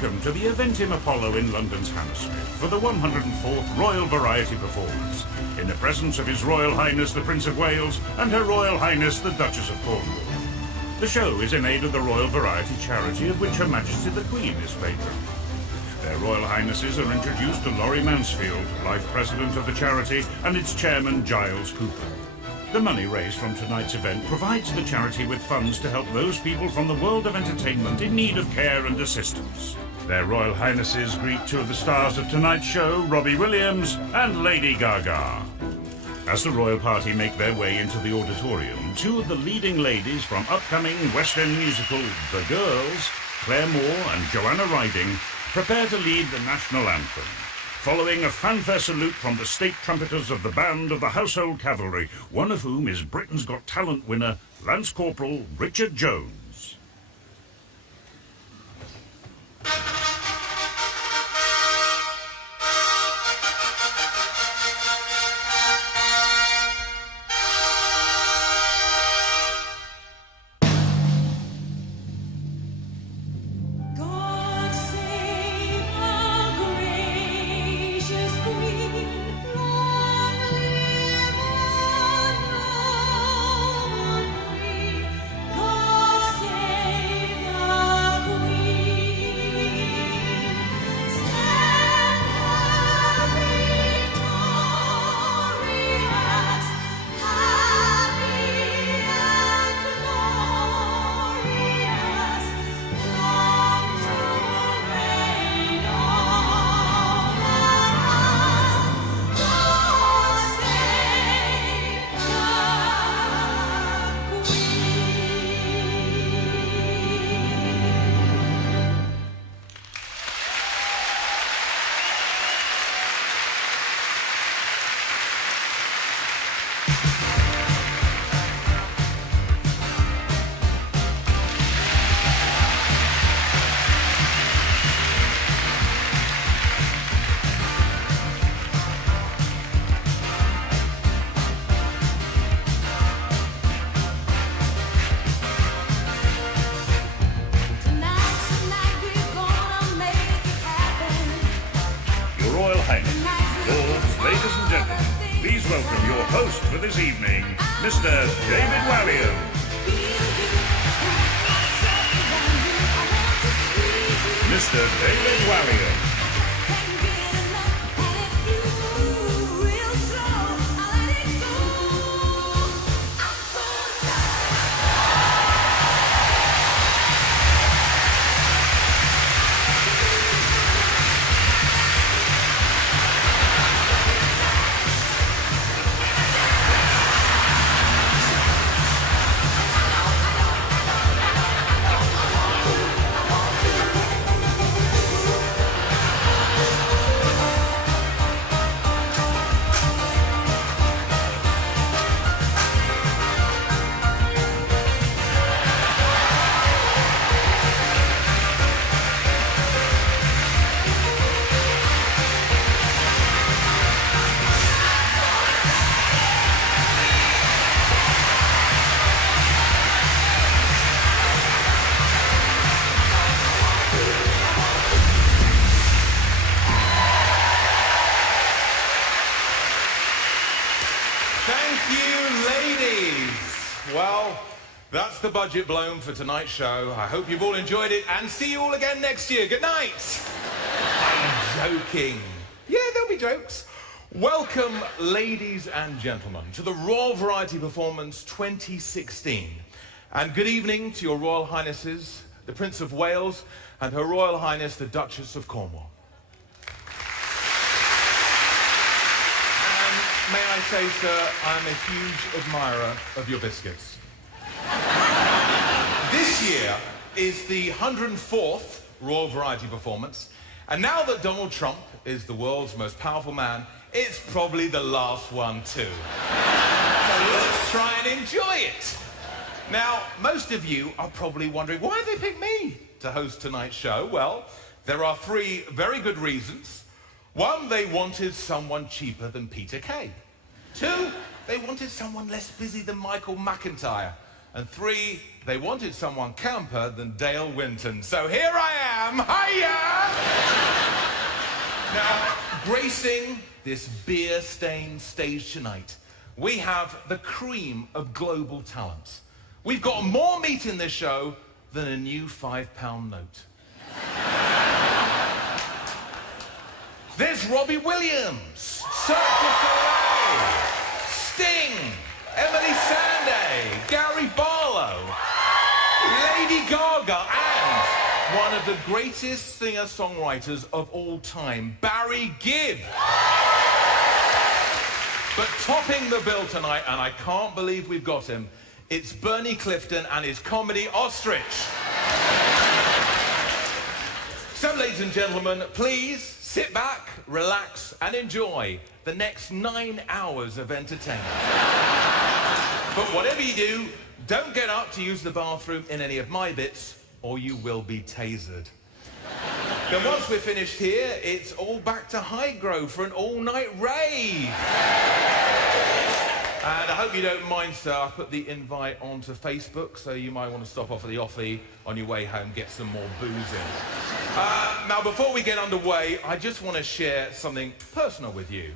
Welcome to the Eventim Apollo in London's Hammersmith for the 104th Royal Variety Performance, in the presence of His Royal Highness the Prince of Wales and Her Royal Highness the Duchess of Cornwall. The show is in aid of the Royal Variety charity of which Her Majesty the Queen is patron. Their Royal Highnesses are introduced to Laurie Mansfield, Life President of the charity, and its Chairman Giles Cooper. The money raised from tonight's event provides the charity with funds to help those people from the world of entertainment in need of care and assistance. Their Royal Highnesses greet two of the stars of tonight's show, Robbie Williams and Lady Gaga. As the royal party make their way into the auditorium, two of the leading ladies from upcoming West End musical The Girls, Claire Moore and Joanna Riding, prepare to lead the national anthem, following a fanfare salute from the state trumpeters of the band of the Household Cavalry, one of whom is Britain's Got Talent winner, Lance Corporal Richard Jones. This evening, Mr. David Walliam. Mr. David Walliam. That's the budget blown for tonight's show. I hope you've all enjoyed it and see you all again next year. Good night. I'm joking. Yeah, there'll be jokes. Welcome, ladies and gentlemen, to the Royal Variety Performance 2016. And good evening to your Royal Highnesses, the Prince of Wales and Her Royal Highness, the Duchess of Cornwall. And may I say, sir, I'm a huge admirer of your biscuits. This year is the 104th Royal Variety Performance, and now that Donald Trump is the world's most powerful man, it's probably the last one too. So let's try and enjoy it. Now, most of you are probably wondering, why they picked me to host tonight's show? Well, there are three very good reasons. One, they wanted someone cheaper than Peter Kay. Two, they wanted someone less busy than Michael McIntyre. And 3, they wanted someone camper than Dale Winton. So here I am, hiya! Now, gracing this beer-stained stage tonight, we have the cream of global talent. We've got more meat in this show than a new £5 note. There's Robbie Williams, Cirque du Soleil, Sting, Emily Sandé, Gary Barlow, Lady Gaga, and one of the greatest singer-songwriters of all time, Barry Gibb. But topping the bill tonight, and I can't believe we've got him, it's Bernie Clifton and his comedy Ostrich. So, ladies and gentlemen, please sit back, relax, and enjoy the next 9 hours of entertainment. But whatever you do, don't get up to use the bathroom in any of my bits, or you will be tasered. Then once we're finished here, it's all back to Highgrove for an all-night rave. And I hope you don't mind, sir, I put the invite onto Facebook, so you might want to stop off at the offie on your way home, get some more booze in. Now, before we get underway, I just want to share something personal with you.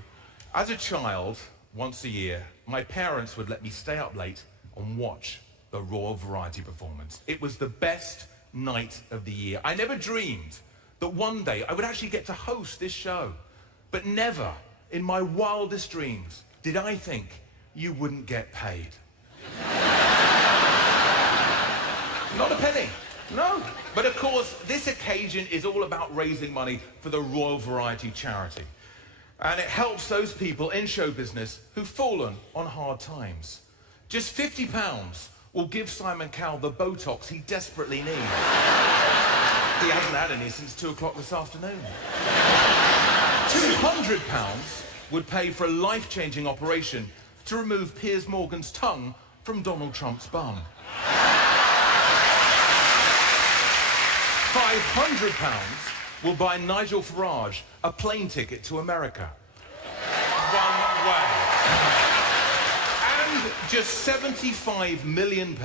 As a child, once a year, my parents would let me stay up late and watch the Royal Variety performance. It was the best night of the year. I never dreamed that one day I would actually get to host this show. But never, in my wildest dreams, did I think you wouldn't get paid. Not a penny, no. But of course, this occasion is all about raising money for the Royal Variety charity. And it helps those people in show business who've fallen on hard times. Just £50 will give Simon Cowell the Botox he desperately needs. He hasn't had any since 2 o'clock this afternoon. £200 would pay for a life-changing operation to remove Piers Morgan's tongue from Donald Trump's bum. £500 will buy Nigel Farage a plane ticket to America. One way. And just £75 million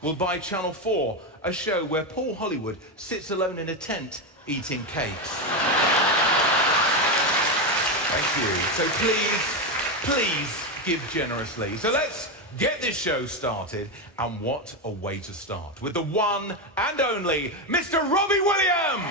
will buy Channel 4 a show where Paul Hollywood sits alone in a tent eating cakes. Thank you. So please give generously. So let's get this show started, and what a way to start, with the one and only Mr. Robbie Williams!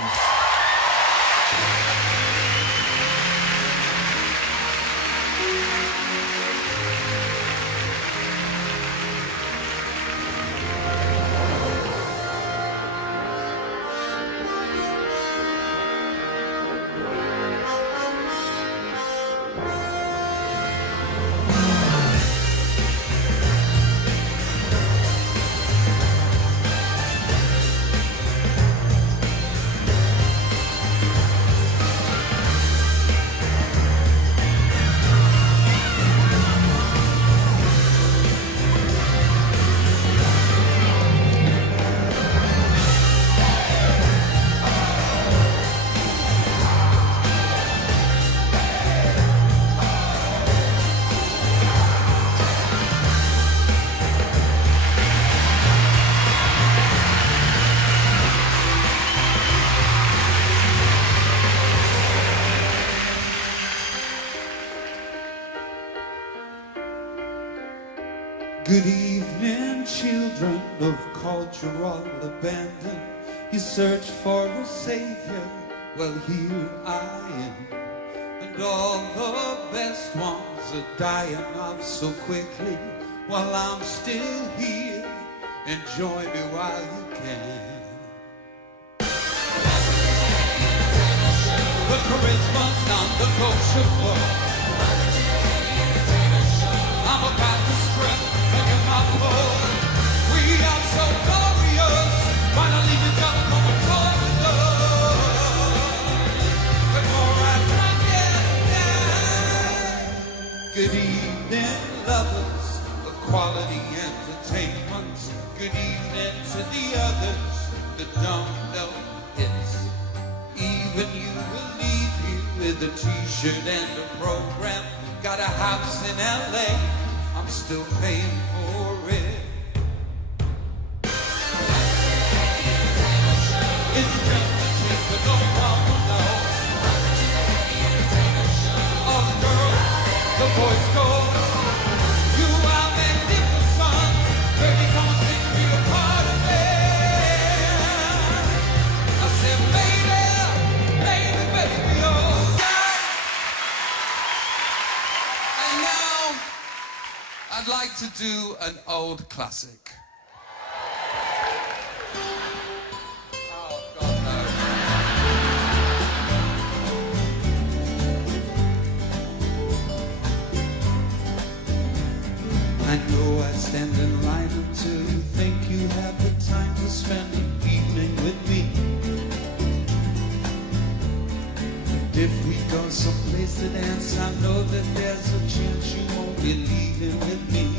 Good evening, children of cultural abandon. You search for a savior, well here I am. And all the best ones are dying off so quickly. While I'm still here, enjoy me while you can. The charisma's non-negotiable. I'm about to strip. We are so glorious, finally we just come and forward. Before I drop Good evening, lovers of quality entertainment. Good evening to the others that don't know hits. Even you will leave here with a t-shirt and a program. Got a house in LA, I'm still paying for it. you an old classic. Oh, God, no. I know I stand in line until you think you have the time to spend an evening with me. And if we go someplace to dance, I know that there's a chance you won't be leaving with me.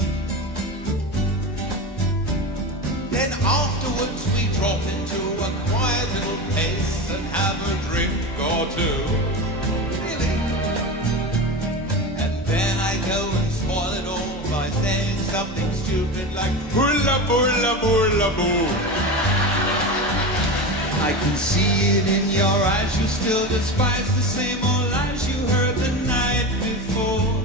Then afterwards we drop into a quiet little place and have a drink or two. Really? And then I go and spoil it all by saying something stupid like Hula boola boola boo. I can see it in your eyes, you still despise the same old lies you heard the night before.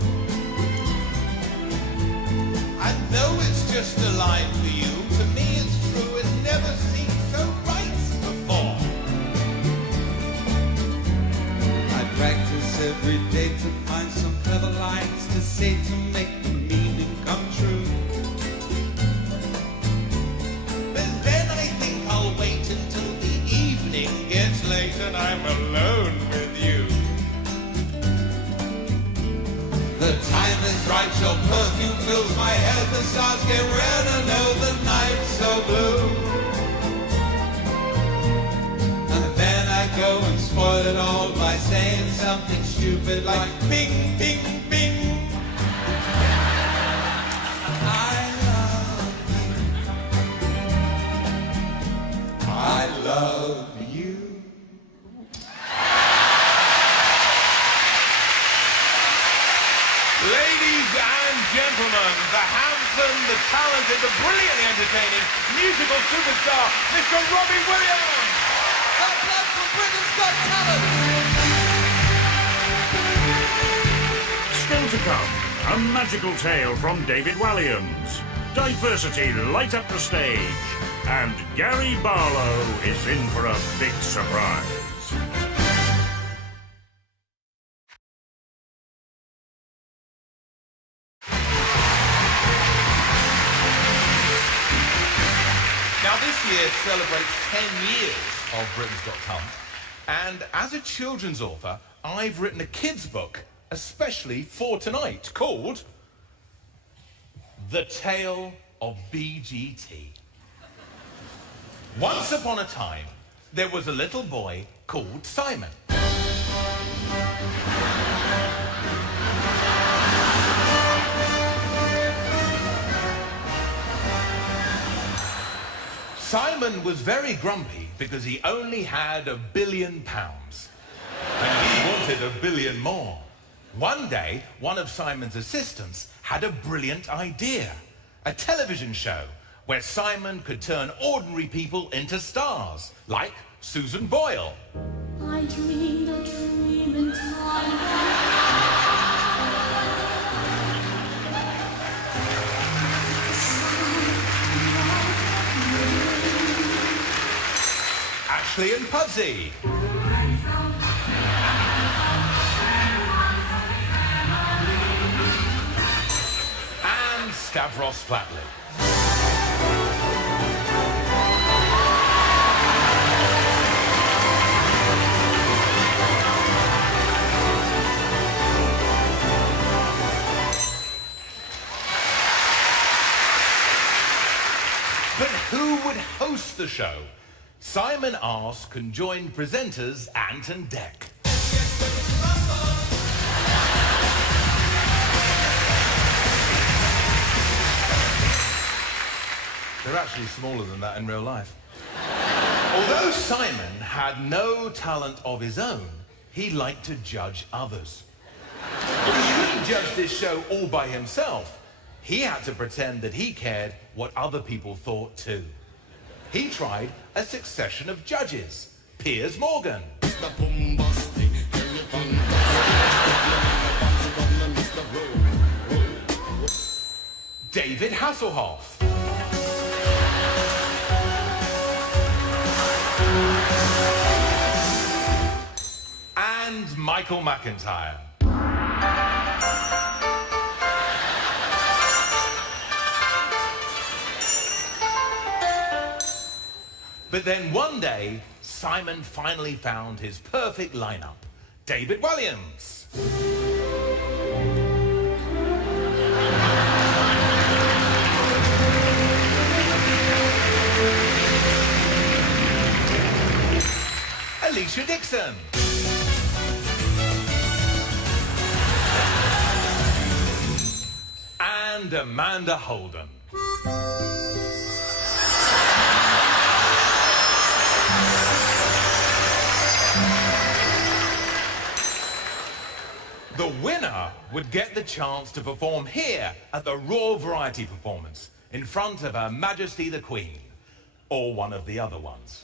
And though it's just a line for you, to me it's true, it never seemed so right before. I practice every day to find some clever lines to say to make the meaning come true. But then I think I'll wait until the evening gets late and I'm alone with you. The time is right, your perfume fills my head, the stars get red and oh, the night's so blue. And then I go and spoil it all by saying something stupid like bing, bing, bing. I love you. Ladies and gentlemen, the handsome, the talented, the brilliantly entertaining musical superstar, Mr. Robbie Williams! The blood from Britain's Got Talent. Still to come, a magical tale from David Walliams. Diversity light up the stage. And Gary Barlow is in for a big surprise. Now this year celebrates 10 years of Britain's Got Talent. And as a children's author, I've written a kids' book, especially for tonight, called The Tale of BGT. Once upon a time, there was a little boy called Simon. Simon was very grumpy because he only had £1 billion. And he wanted £1 billion more. One day, one of Simon's assistants had a brilliant idea. A television show where Simon could turn ordinary people into stars, like Susan Boyle. I dreamed a dream in time. Ashley and Pudsey. And Stavros Flatley. But who would host the show? Simon asked conjoined presenters Ant and Dec. They're actually smaller than that in real life. Although Simon had no talent of his own, he liked to judge others. But he couldn't judge this show all by himself. He had to pretend that he cared what other people thought too. He tried a succession of judges. Piers Morgan. David Hasselhoff. And Michael McIntyre. But then one day, Simon finally found his perfect lineup. David Williams. Alicia Dixon. And Amanda Holden. The winner would get the chance to perform here at the Royal Variety Performance in front of Her Majesty the Queen, or one of the other ones.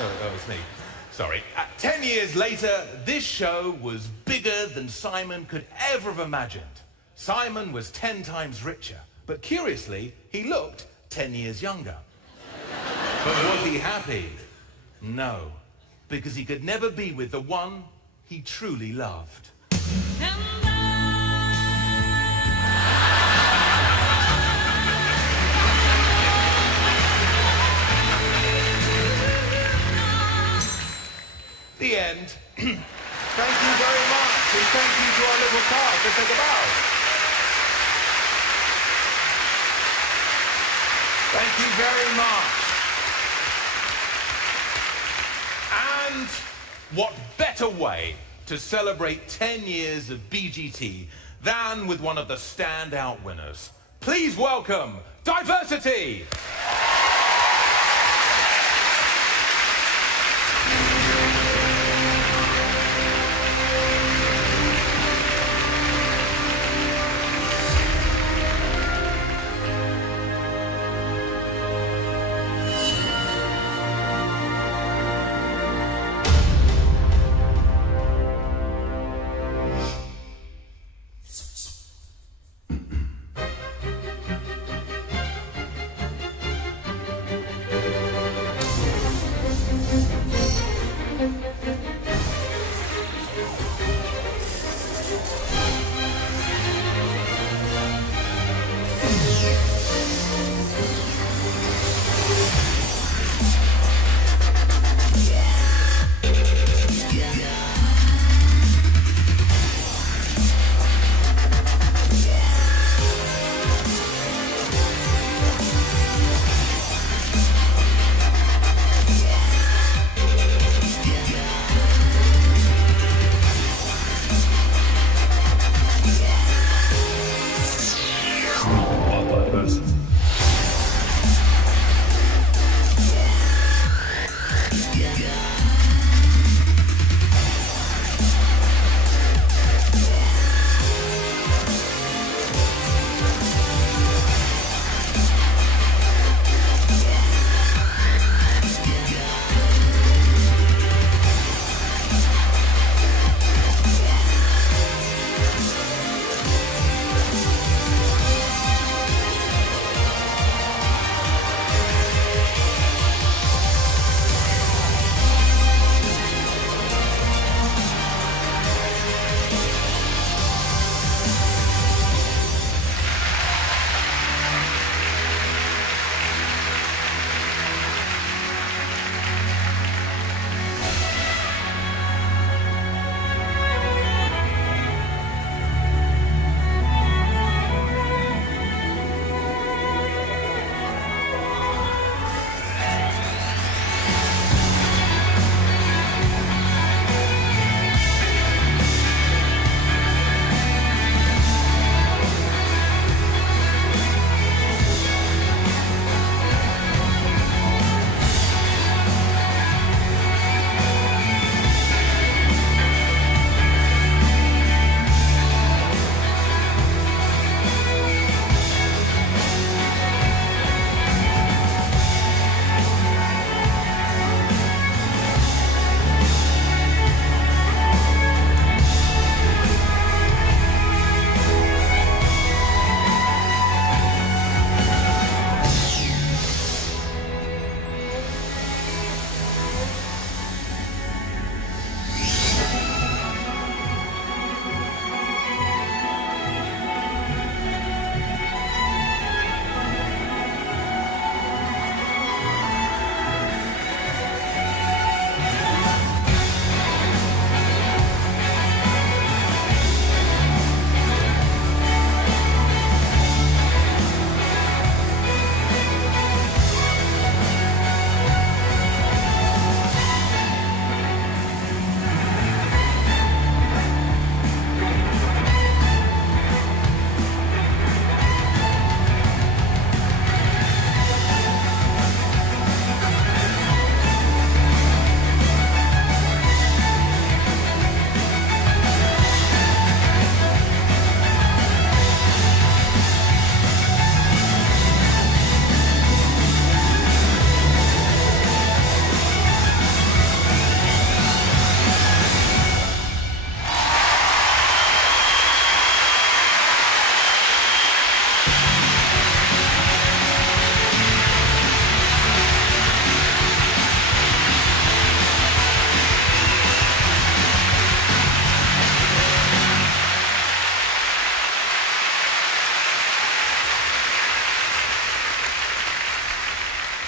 Oh, it's me. Sorry. 10 years later, this show was bigger than Simon could ever have imagined. Simon was 10 times richer, but curiously, he looked 10 years younger. But was he happy? No, because he could never be with the one he truly loved. The end. Thank you very much, and thank you to our little cast. Let's take a bow. Thank you very much. And what better way to celebrate 10 years of BGT than with one of the standout winners. Please welcome Diversity!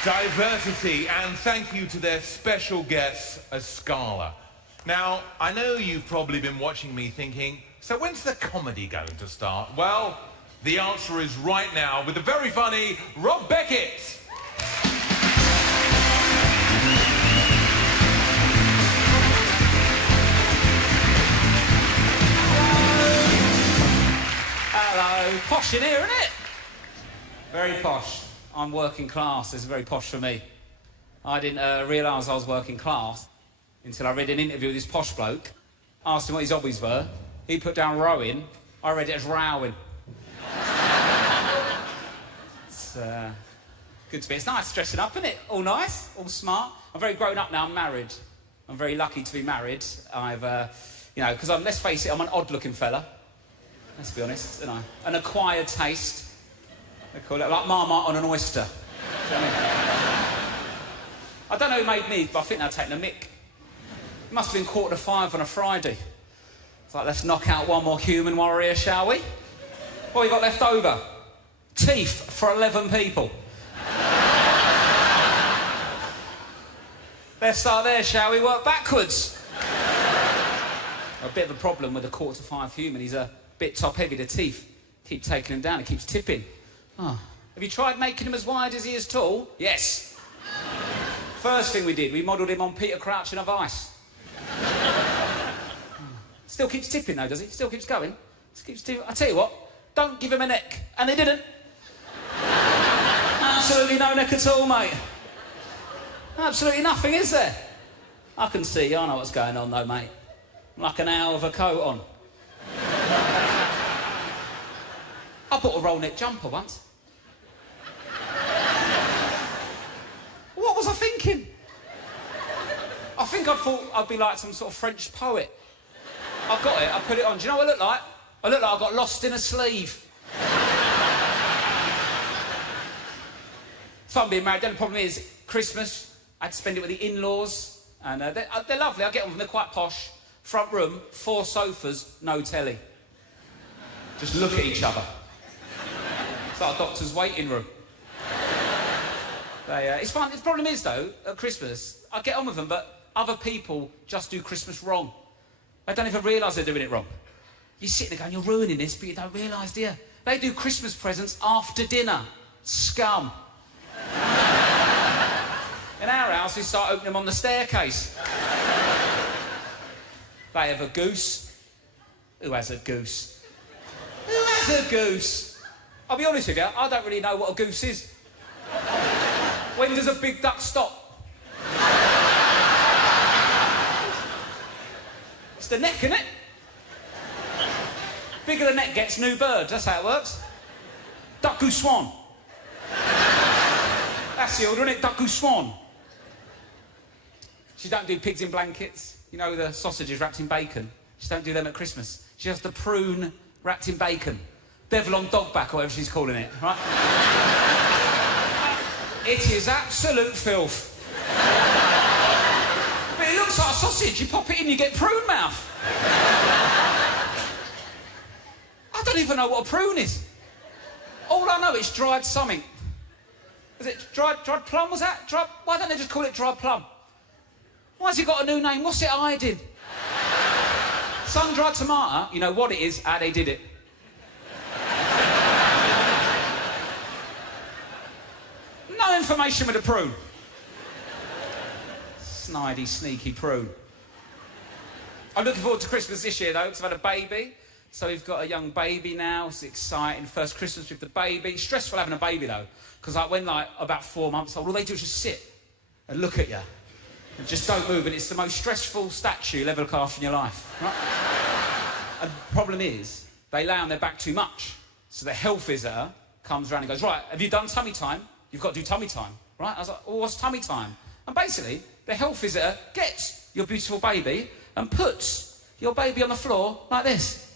diversity, and thank you to their special guests, Scala. Now, I know you've probably been watching me thinking, so when's the comedy going to start? Well, the answer is right now with the very funny Rob Beckett. Hello. Posh in here, isn't it? Very posh. I'm working class. It's very posh for me. I didn't realise I was working class until I read an interview with this posh bloke. Asked him what his hobbies were. He put down rowing. I read it as rowing. It's good to be. It's nice dressing up, isn't it? All nice, all smart. I'm very grown up now. I'm married. I'm very lucky to be married. I've, you know, because let's face it, I'm an odd-looking fella. Let's be honest, you know. An acquired taste. They call it like Marmite on an oyster. Do you know what I mean? I don't know who made me, but I think they're taking a mick. It must have been 5:45 on a Friday. It's like, let's knock out one more human warrior, shall we? What have we got left over? Teeth for 11 people. Let's start there, shall we? Work backwards. A bit of a problem with the 5:45 human. He's a bit top-heavy, the teeth. Keep taking him down, he keeps tipping. Oh. Have you tried making him as wide as he is tall? Yes. First thing we did, we modelled him on Peter Crouch in a vice. Still keeps tipping though, does he? Still keeps going. Still keeps tipping. I tell you what, don't give him a neck. And they didn't. Absolutely no neck at all, mate. Absolutely nothing, is there? I can see, I know what's going on though, mate. I'm like an owl with a coat on. I bought a roll neck jumper once. What was I thinking? I think I thought I'd be like some sort of French poet. I got it, I put it on. Do you know what I look like? I look like I got lost in a sleeve. Fun being married. The only problem is, Christmas, I had to spend it with the in-laws. And they're lovely, I get on with them, they're quite posh. Front room, 4 sofas, no telly. Just look at each other. It's like a doctor's waiting room. It's fun. The problem is, though, at Christmas, I get on with them, but other people just do Christmas wrong. They don't even realise they're doing it wrong. You're sitting there going, you're ruining this, but you don't realise, do you? They do Christmas presents after dinner. Scum. In our house, we start opening them on the staircase. They have a goose. Who has a goose? Who has a goose? I'll be honest with you, I don't really know what a goose is. When does a big duck stop? It's the neck, isn't it? Bigger the neck gets, new bird. That's how it works. Duck, goose, swan. That's the order, isn't it? Duck, goose, swan. She don't do pigs in blankets. You know, the sausages wrapped in bacon. She don't do them at Christmas. She has the prune wrapped in bacon. Devil on dog back, or whatever she's calling it, right? It is absolute filth. But it looks like a sausage. You pop it in, you get prune mouth. I don't even know what a prune is. All I know is dried something. Is it dried plum, was that? Why don't they just call it dried plum? Why has it got a new name? What's it hiding? Sun-dried tomato, you know what it is, how they did it. No information with a prune. Snidey, sneaky prune. I'm looking forward to Christmas this year, though, because I've had a baby. So we've got a young baby now. It's exciting. First Christmas with the baby. Stressful having a baby, though, because when about 4 months old, all they do is just sit and look at you. And just don't move, and it's the most stressful statue you'll ever look after in your life. Right? And the problem is, they lay on their back too much. So the health visitor comes around and goes, right, have you done tummy time? You've got to do tummy time, right? I was like, well, what's tummy time? And basically, the health visitor gets your beautiful baby and puts your baby on the floor like this.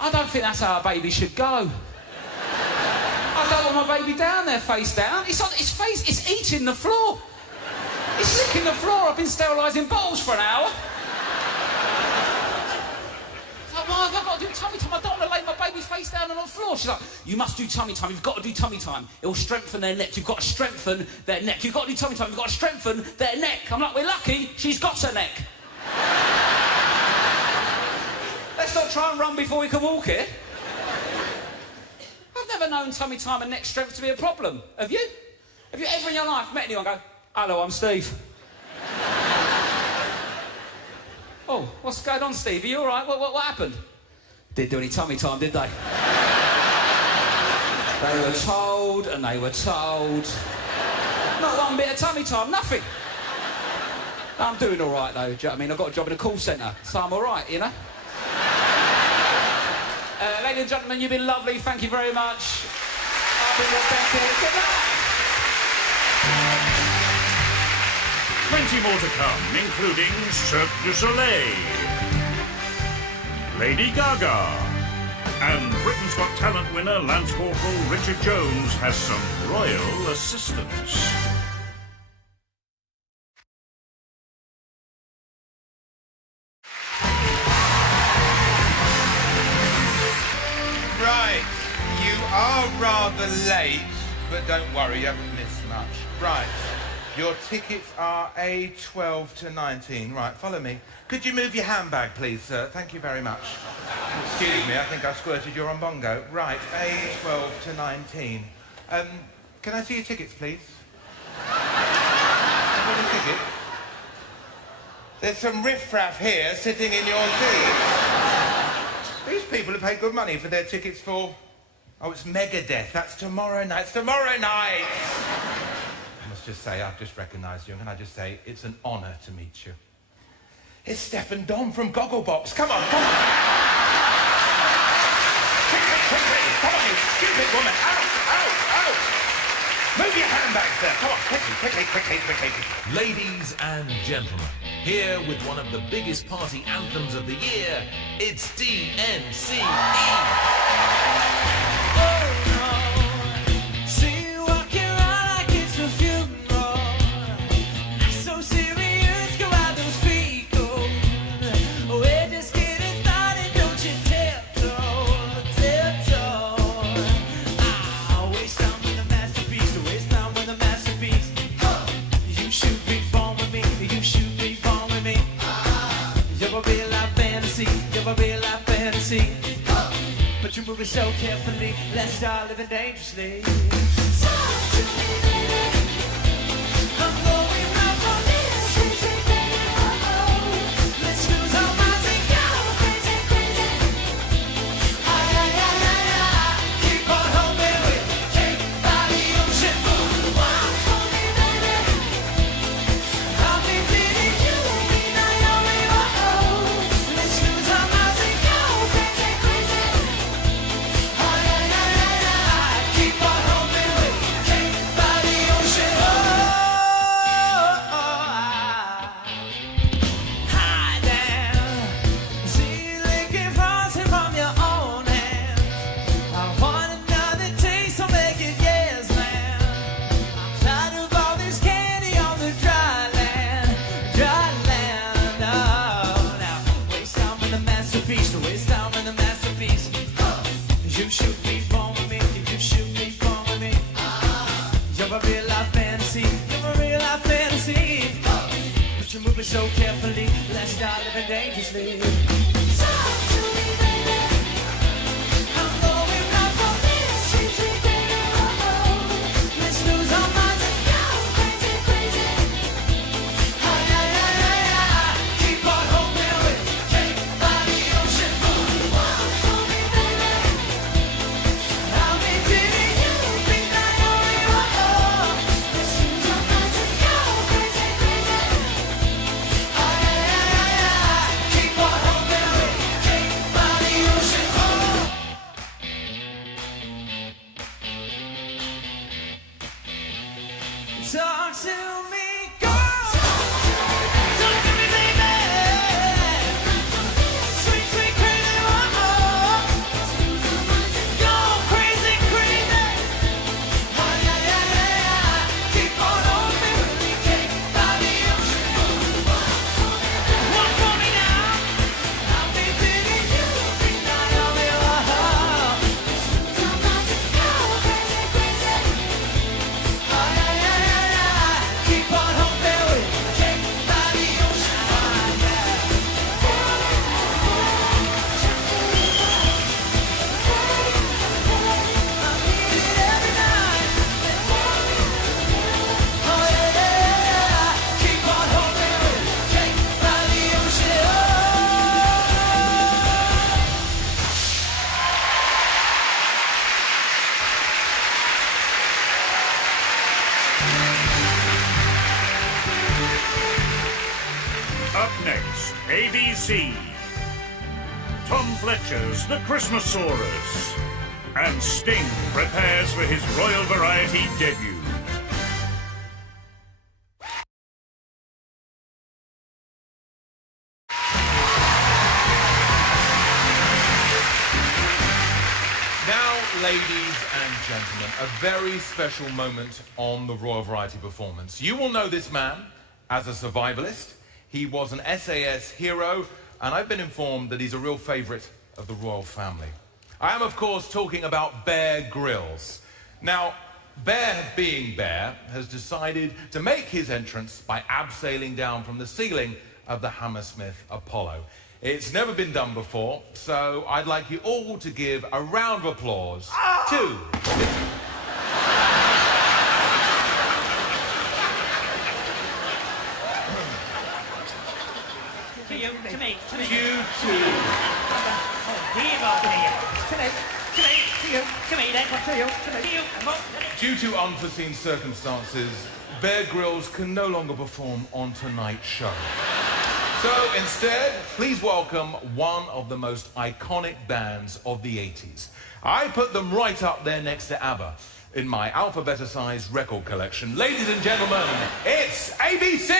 I don't think that's how a baby should go. I don't want my baby down there, face down. It's on its face, it's eating the floor. It's licking the floor. I've been sterilising bottles for an hour. Like, why have I got to do tummy time? I don't want to lay my baby's face down on the floor. She's like, you must do tummy time. You've got to do tummy time. It will strengthen their neck. You've got to strengthen their neck. You've got to do tummy time. You've got to strengthen their neck. I'm like, we're lucky she's got her neck. Let's not try and run before we can walk here. I've never known tummy time and neck strength to be a problem. Have you? Have you ever in your life met anyone go, hello, I'm Steve? Oh, what's going on, Steve? Are you all right? What happened? Didn't do any tummy time, did they? They were told, and they were told. Not one bit of tummy time, nothing. I'm doing all right, though. Do you know what I mean? I've got a job in a call centre, so I'm all right, you know? Ladies and gentlemen, you've been lovely. Thank you very much. I'll be right back here. Good night. Plenty more to come, including Cirque du Soleil, Lady Gaga, and Britain's Got Talent winner Lance Corporal Richard Jones has some royal assistance. Right, you are rather late, but don't worry, you haven't missed much. Right, your tickets are A12 to 19. Right, follow me. Could you move your handbag, please, sir? Thank you very much. Excuse me, I think I squirted your umbongo. Right, A12 to 19. Can I see your tickets, please? Any tickets? There's some riffraff here sitting in your seats. These people have paid good money for their tickets for... Oh, it's Megadeth. That's tomorrow night. It's tomorrow night! I must just say, I've just recognised you, and can I just say, it's an honour to meet you. It's Steph Dom from Gogglebox. Come on, come on! Quickly! Come on, you stupid woman! Ow! Move your handbags there! Come on, quickly! Ladies and gentlemen, here with one of the biggest party anthems of the year, it's DNCE. But you're moving so carefully, let's start living dangerously. So carefully, let's start living dangerously. Talk to me, girl. Talk to me, baby. Sweet, sweet, crazy, oh. Go crazy, crazy. Oh, yeah. Keep on me with me, cake, body, Up next, ABC. Tom Fletcher's The Christmasaurus. And Sting prepares for his Royal Variety debut. Now, ladies and gentlemen, a very special moment on the Royal Variety Performance. You will know this man as a survivalist. He was an SAS hero, and I've been informed that he's a real favourite of the royal family. I am, of course, talking about Bear Grylls. Now, Bear, being Bear, has decided to make his entrance by abseiling down from the ceiling of the Hammersmith Apollo. It's never been done before, so I'd like you all to give a round of applause to... To you, to me, to me. You two. Oh, here you go, to me, to you, to me, then, to you, to you. Come on. Due to unforeseen circumstances, Bear Grylls can no longer perform on tonight's show. So instead, please welcome one of the most iconic bands of the 80s. I put them right up there next to ABBA in my alphabet-sized record collection. Ladies and gentlemen, it's ABC!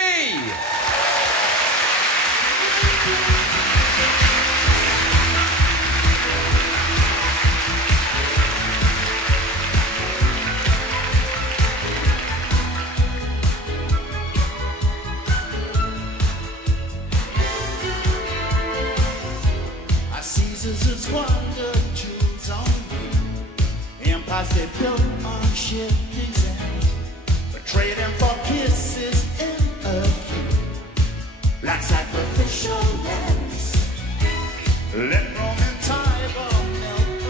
Caesars squandered jewels on you. Empires they built on shifting sand, but trading for kisses in a queue, like sacrificial lambs. Let Roman Tiber melt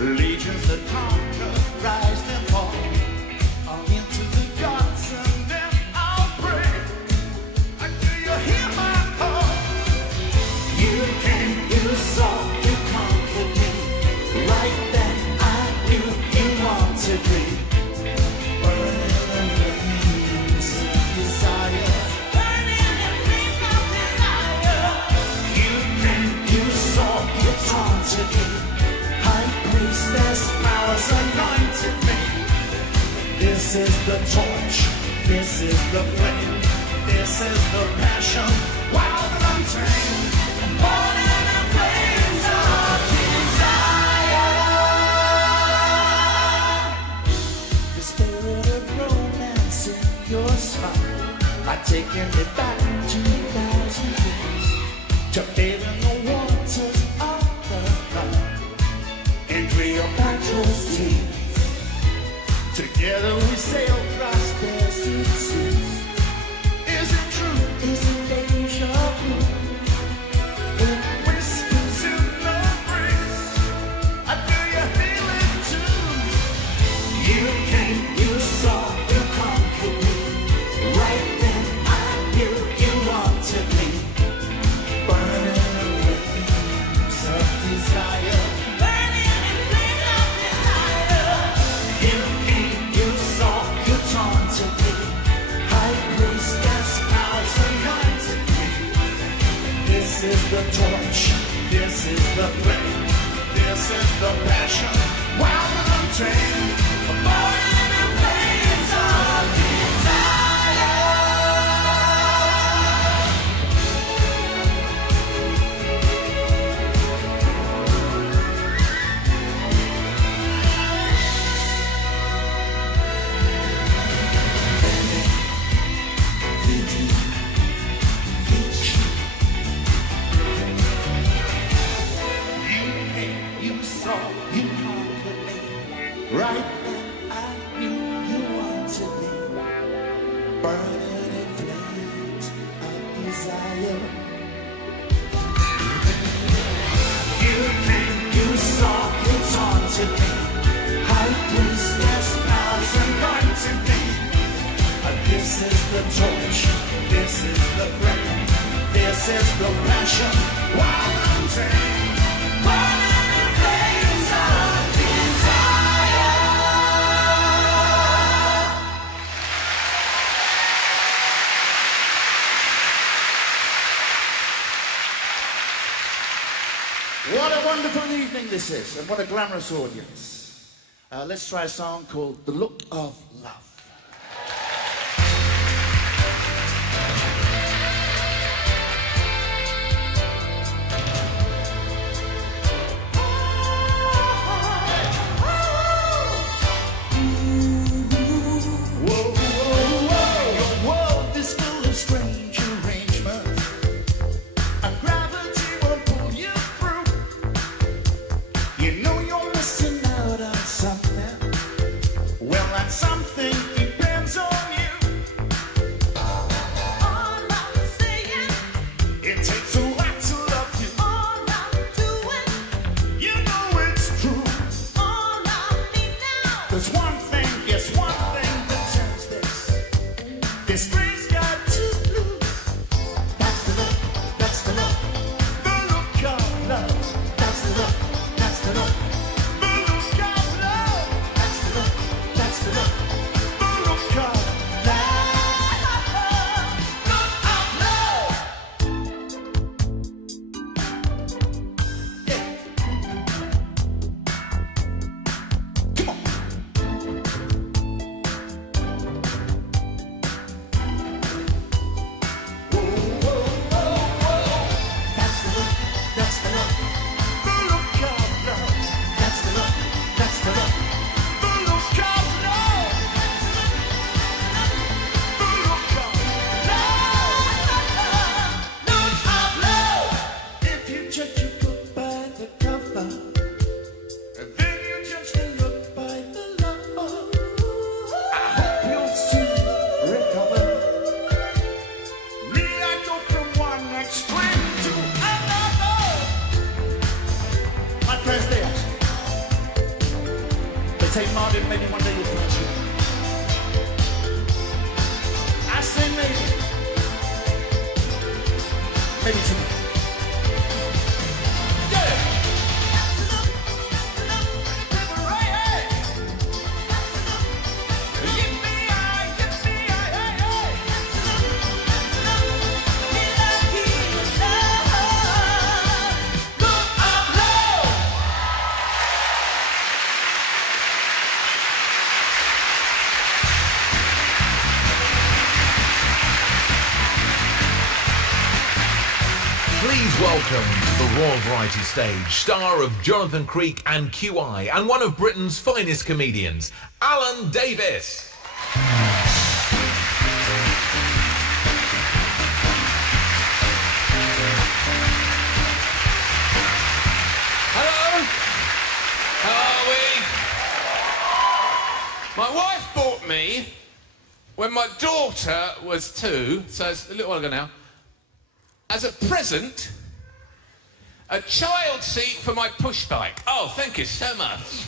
away. Legions that conquer, rise and fall. On into the gods and then I'll pray. Do you hear my call? You came, you saw, you conquered me. Right then I knew you wanted me. Burning in flames of desire. Burning in flames of desire. You came, you saw, you taunted me. High priestess powers anointed me. This is the torch, this is the flame, this is the passion, wild and untamed. Born in the flames of desire. The spirit of romance in your smile, I've taken it back 2,000 years to bathe in the waters of the Nile in Cleopatra's tears. Together we sail across desert seas. Is it true? Is it deja vu? It whispers in the breeze. Do you feel it too? You came, you saw, you conquered me. Right then I knew you wanted me. Burning in flames of desire. Burning in flames of desire. You came, you saw, you taunted me. High priestess powers anointed me. This is the torch, this is the flame, this is the passion, wild and untamed. Born in the flames of desire. Vici, Vici. You came, you saw, you conquered me. Right then I knew you wanted me. Burning in flames of desire. You came, you saw, you taunted me. High priestess powers anointed me. This is the torch, this is the flame, this is the passion, wild and untamed. Burning in the flames of desire. evening this is, and what a glamorous audience. Let's try a song called The Look of Love. Take Martin, maybe one day you'll find you. I say maybe. Maybe tonight. Please welcome to the Royal Variety Stage, star of Jonathan Creek and QI, and one of Britain's finest comedians, Alan Davis. Hello? How are we? My wife bought me, when my daughter was 2, so it's a little while ago now, as a present, a child seat for my push bike. Oh, thank you so much.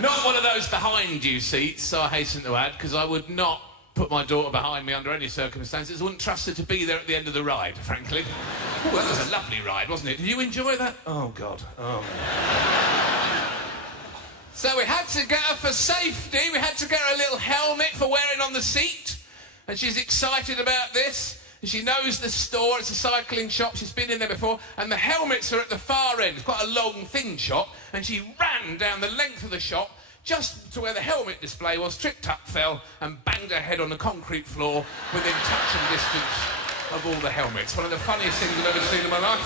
Not one of those behind you seats, I hasten to add, because I would not put my daughter behind me under any circumstances. I wouldn't trust her to be there at the end of the ride, frankly. Oh, that was a lovely ride, wasn't it? Did you enjoy that? Oh, God. Oh. So we had to get her for safety. We had to get her a little helmet for wearing on the seat. And she's excited about this. She knows the store, it's a cycling shop, she's been in there before, and the helmets are at the far end. It's quite a long, thin shop, and she ran down the length of the shop just to where the helmet display was, tripped up, fell, and banged her head on the concrete floor within touching distance of all the helmets. One of the funniest things I've ever seen in my life.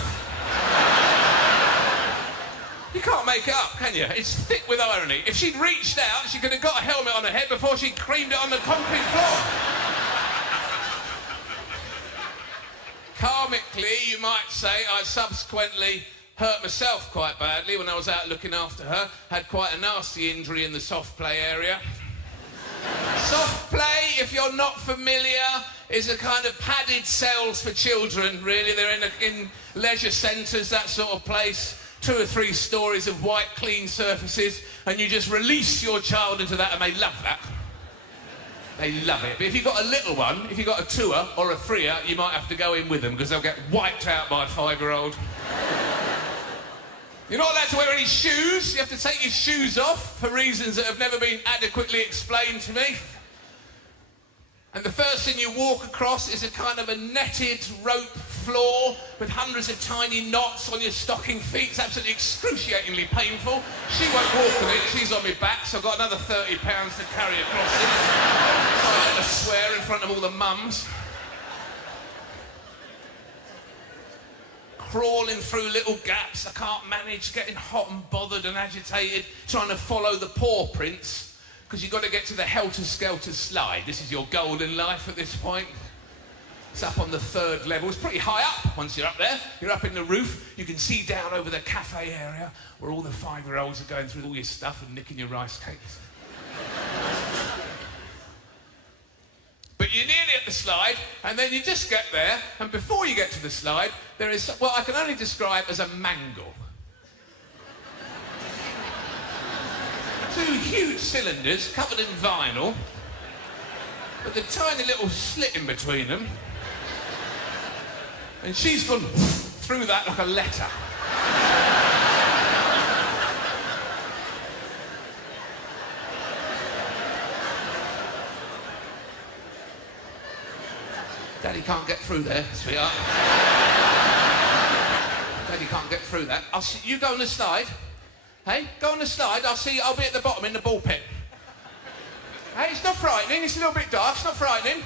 You can't make it up, can you? It's thick with irony. If she'd reached out, she could have got a helmet on her head before she creamed it on the concrete floor. Karmically, you might say, I subsequently hurt myself quite badly when I was out looking after her. Had quite a nasty injury in the soft play area. Soft play, if you're not familiar, is a kind of padded cells for children, really. They're in leisure centres, that sort of place. 2 or 3 stories of white, clean surfaces, and you just release your child into that, and they love that. They love it. But if you've got a little one, if you've got a 2-er or a 3-er, you might have to go in with them because they'll get wiped out by a 5-year-old. You're not allowed to wear any shoes. You have to take your shoes off for reasons that have never been adequately explained to me. And the first thing you walk across is a kind of a netted rope floor with hundreds of tiny knots on your stocking feet. It's absolutely excruciatingly painful. She won't walk on it, she's on my back, so I've got another 30 pounds to carry across it. I had to swear in front of all the mums. Crawling through little gaps, I can't manage, getting hot and bothered and agitated, trying to follow the paw prints, because you've got to get to the helter-skelter slide. This is your goal in life at this point. It's up on the 3rd level. It's pretty high up once you're up there. You're up in the roof. You can see down over the cafe area where all the 5-year-olds are going through all your stuff and nicking your rice cakes. But you're nearly at the slide, and then you just get there, and before you get to the slide, there is what I can only describe as a mangle. 2 huge cylinders covered in vinyl, with a tiny little slit in between them. And she's gone through that like a letter. Daddy can't get through there, sweetheart. Daddy can't get through that. I'll see you go on the slide. Hey, go on the slide. I'll be at the bottom in the ball pit. Hey, it's not frightening. It's a little bit dark. It's not frightening.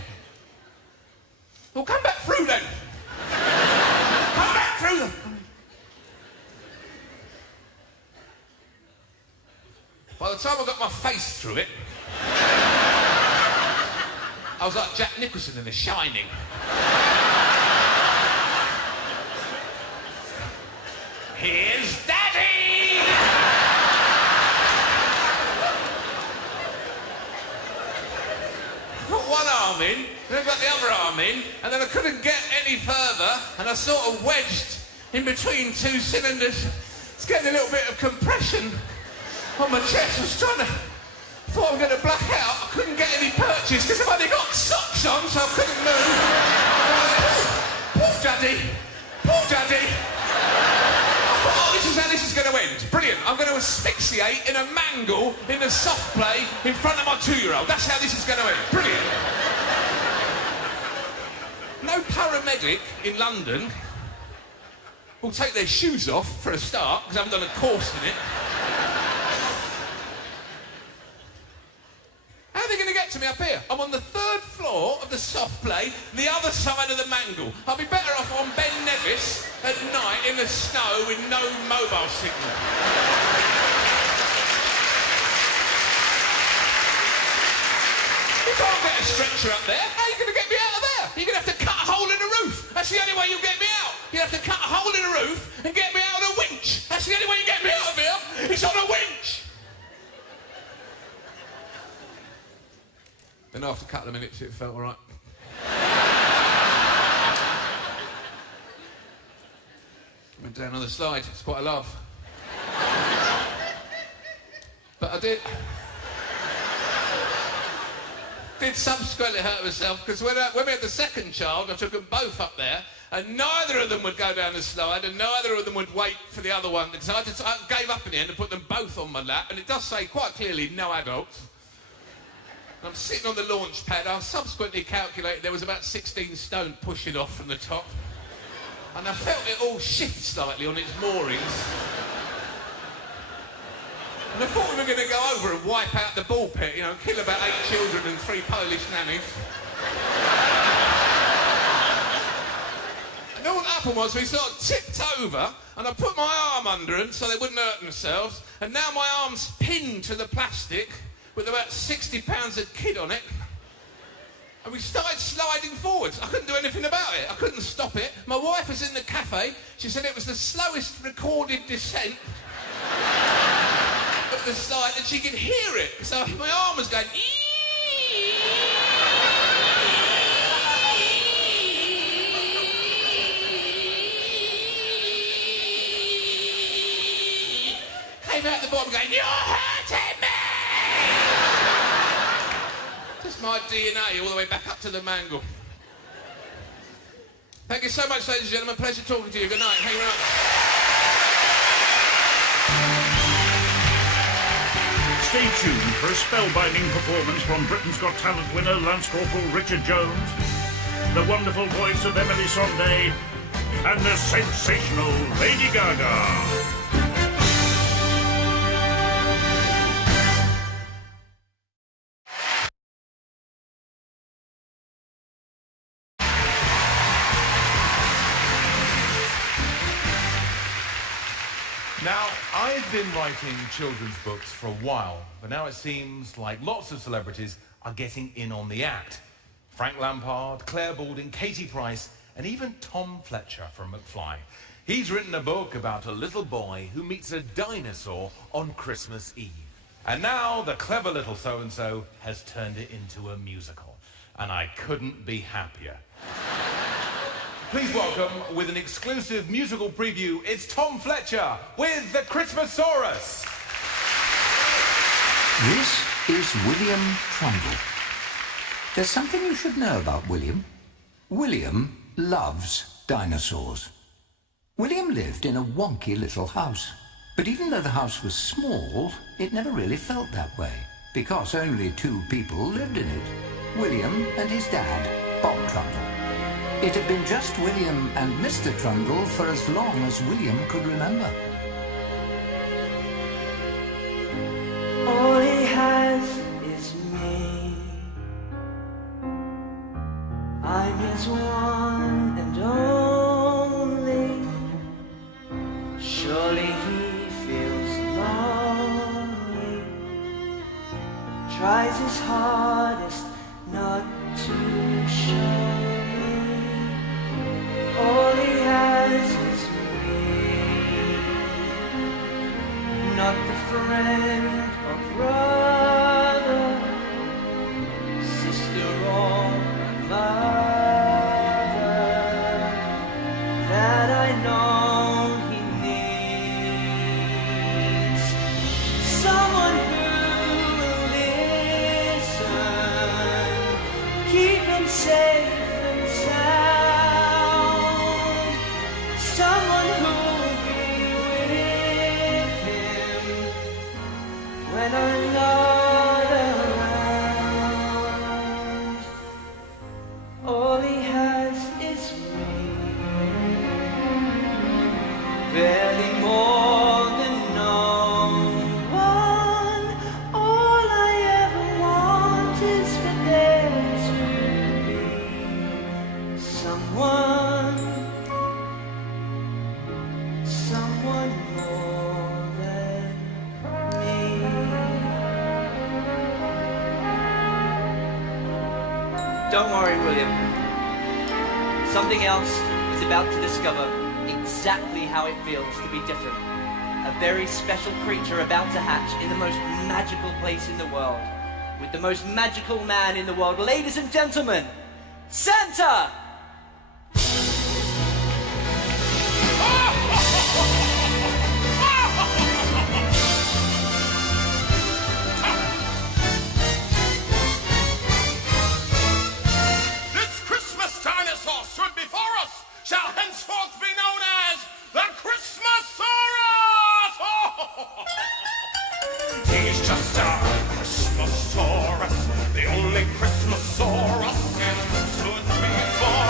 Well, come back through then. Come back through them. By the time I got my face through it, I was like Jack Nicholson in The Shining. Here's Daddy! I put one arm in, then I got the other arm in, and then I couldn't get any further, and I sort of wedged in between 2 cylinders. It's getting a little bit of compression on my chest. I was trying to... thought I was going to black out. I couldn't get any purchase because I've only got socks on, so I couldn't move. Poor Daddy. Poor Daddy. I thought, oh, this is how this is going to end. Brilliant. I'm going to asphyxiate in a mangle in the soft play in front of my 2-year-old. That's how this is going to end. Brilliant. No paramedic in London will take their shoes off for a start because I haven't done a course in it. How are they going to get to me up here? I'm on the 3rd floor of the soft play, the other side of the mangle. I'll be better off on Ben Nevis at night in the snow with no mobile signal. You can't get a stretcher up there. How are you going to get me out of there? You're going to have to cut a hole in the roof. That's the only way you'll get me out. You have to cut a hole in the roof and get me out on a winch. That's the only way you get me out of here. It's on a winch. Then after a couple of minutes, it felt all right. Went down on the slide. It's quite a laugh. But I did subsequently hurt myself because when we had the 2nd child, I took them both up there, and neither of them would go down the slide, and neither of them would wait for the other one. So I gave up in the end and put them both on my lap, and it does say quite clearly, no adults. I'm sitting on the launch pad. I subsequently calculated there was about 16 stone pushing off from the top. And I felt it all shift slightly on its moorings. And I thought we were going to go over and wipe out the ball pit, you know, kill about 8 children and 3 Polish nannies. And all that happened was we sort of tipped over and I put my arm under them so they wouldn't hurt themselves. And now my arm's pinned to the plastic with about 60 pounds of kid on it. And we started sliding forwards. I couldn't do anything about it. I couldn't stop it. My wife was in the cafe. She said it was the slowest recorded descent of the slide, and she could hear it. So my arm was going... Came out the bottom going, "You're hurting me!" Just my DNA all the way back up to the mangle. Thank you so much, ladies and gentlemen. Pleasure talking to you. Good night. Thank you very much. Stay tuned for a spellbinding performance from Britain's Got Talent winner Lance Corporal Richard Jones, the wonderful voice of Emily Sondé, and the sensational Lady Gaga. Now, I've been writing children's books for a while, but now it seems like lots of celebrities are getting in on the act. Frank Lampard, Claire Balding, Katie Price, and even Tom Fletcher from McFly. He's written a book about a little boy who meets a dinosaur on Christmas Eve. And now the clever little so-and-so has turned it into a musical. And I couldn't be happier. Please welcome, with an exclusive musical preview, it's Tom Fletcher with the Christmasaurus. This is William Trundle. There's something you should know about William. William loves dinosaurs. William lived in a wonky little house. But even though the house was small, it never really felt that way, because only 2 people lived in it. William and his dad, Bob Trundle. It had been just William and Mr. Trundle for as long as William could remember. All he has is me. I'm his one and only. Surely he feels lonely. Tries his hardest not to show. All he has is me, not the friend or brother, sister or mother that I know he needs. Someone who will listen, keep him safe and sound. Someone who'll be with him when I'm not around. All he has is me, barely more than no one. All I ever want is for there to be someone. Someone more than me. Don't worry, William. Something else is about to discover exactly how it feels to be different. A very special creature about to hatch in the most magical place in the world, with the most magical man in the world. Ladies and gentlemen, Santa! Shall henceforth be known as the Christmasaurus! He's just a Christmasaurus, the only Christmasaurus in stood before.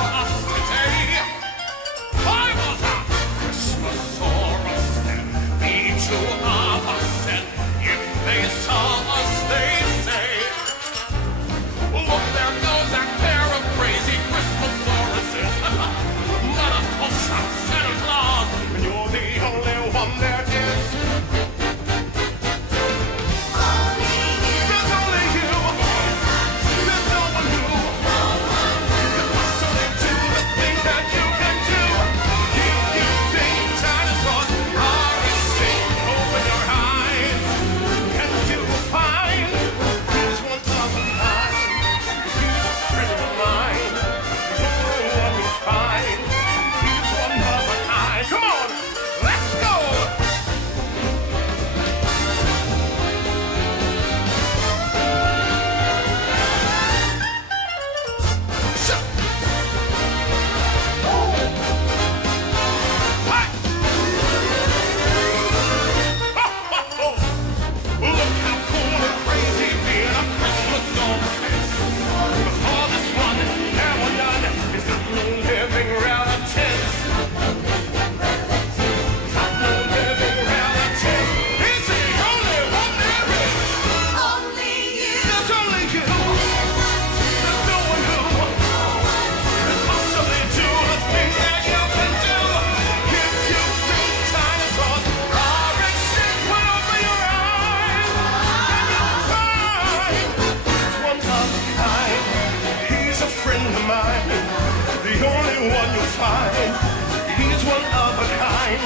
one you'll find. He's one of a kind.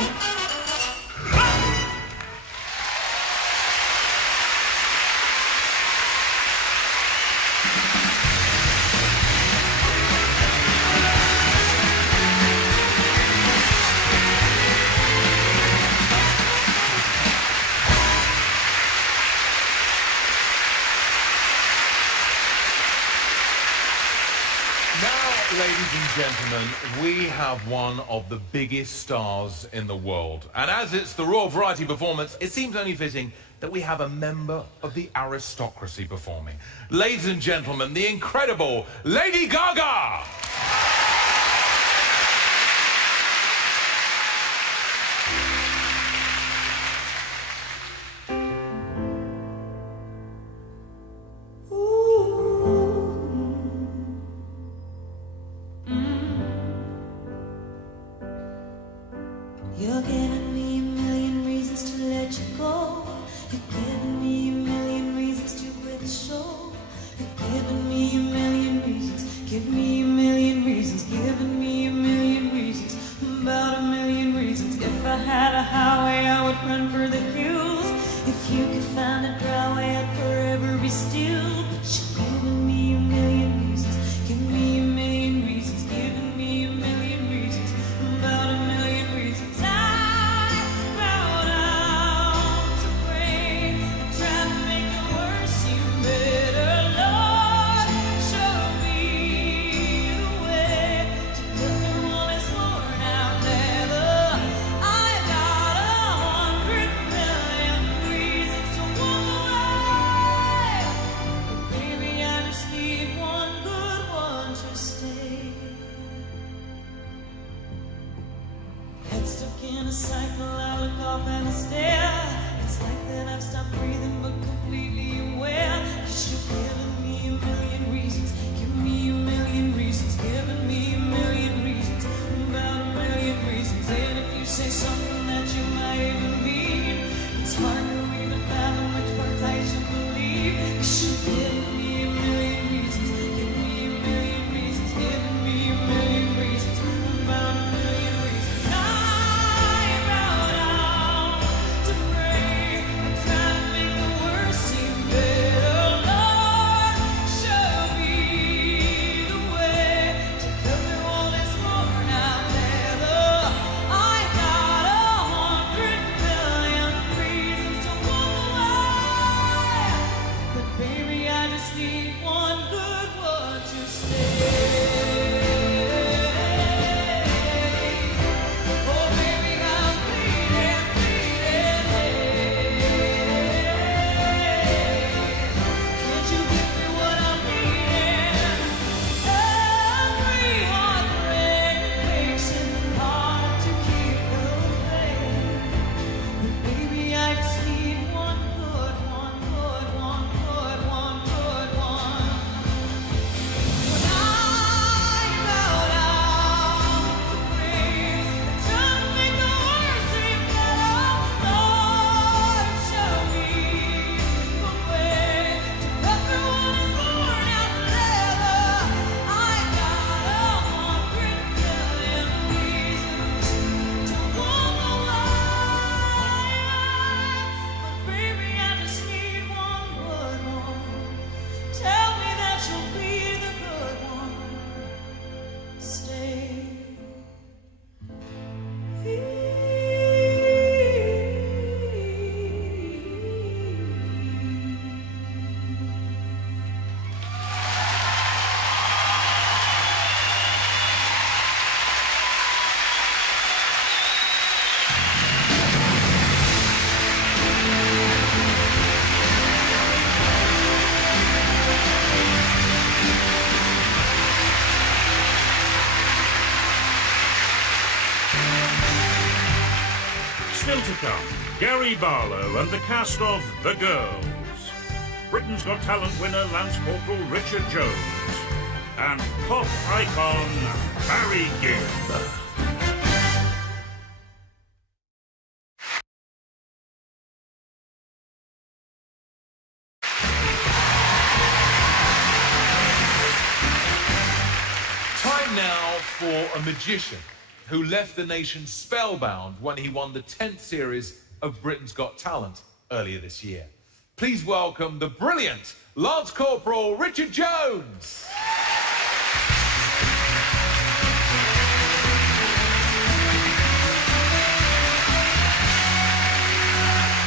Ladies and gentlemen, we have one of the biggest stars in the world. And as it's the Royal Variety Performance, it seems only fitting that we have a member of the aristocracy performing. Ladies and gentlemen, the incredible Lady Gaga! You're giving me a million reasons to let you go. You're giving me a million reasons to quit the show. You're giving me a million reasons. Give me a million reasons. Giving me a million reasons. About a million reasons. If I had a highway, I would run for the hills. If you could find a dry way, I'd forever be still. But you're giving me a million reasons. Give me a million reasons. Giving me a million reasons. About a million reasons. Stuck in a cycle, I look off and I stare. It's like that I've stopped breathing but completely aware. Cause you've given me a million reasons. Give me a million reasons. Giving me a million reasons. About a million reasons. And if you say something that you might even mean, it's hard to even fathom which parts I should believe. Cause you've given me a million reasons. Give me a million reasons. Giving me a million reasons. About a million reasons. Still to come, Gary Barlow and the cast of The Girls, Britain's Got Talent winner Lance Corporal Richard Jones, and pop icon Barry Gibb. Time Time now for a magician who left the nation spellbound when he won the 10th series of Britain's Got Talent earlier this year. Please welcome the brilliant Lance Corporal Richard Jones.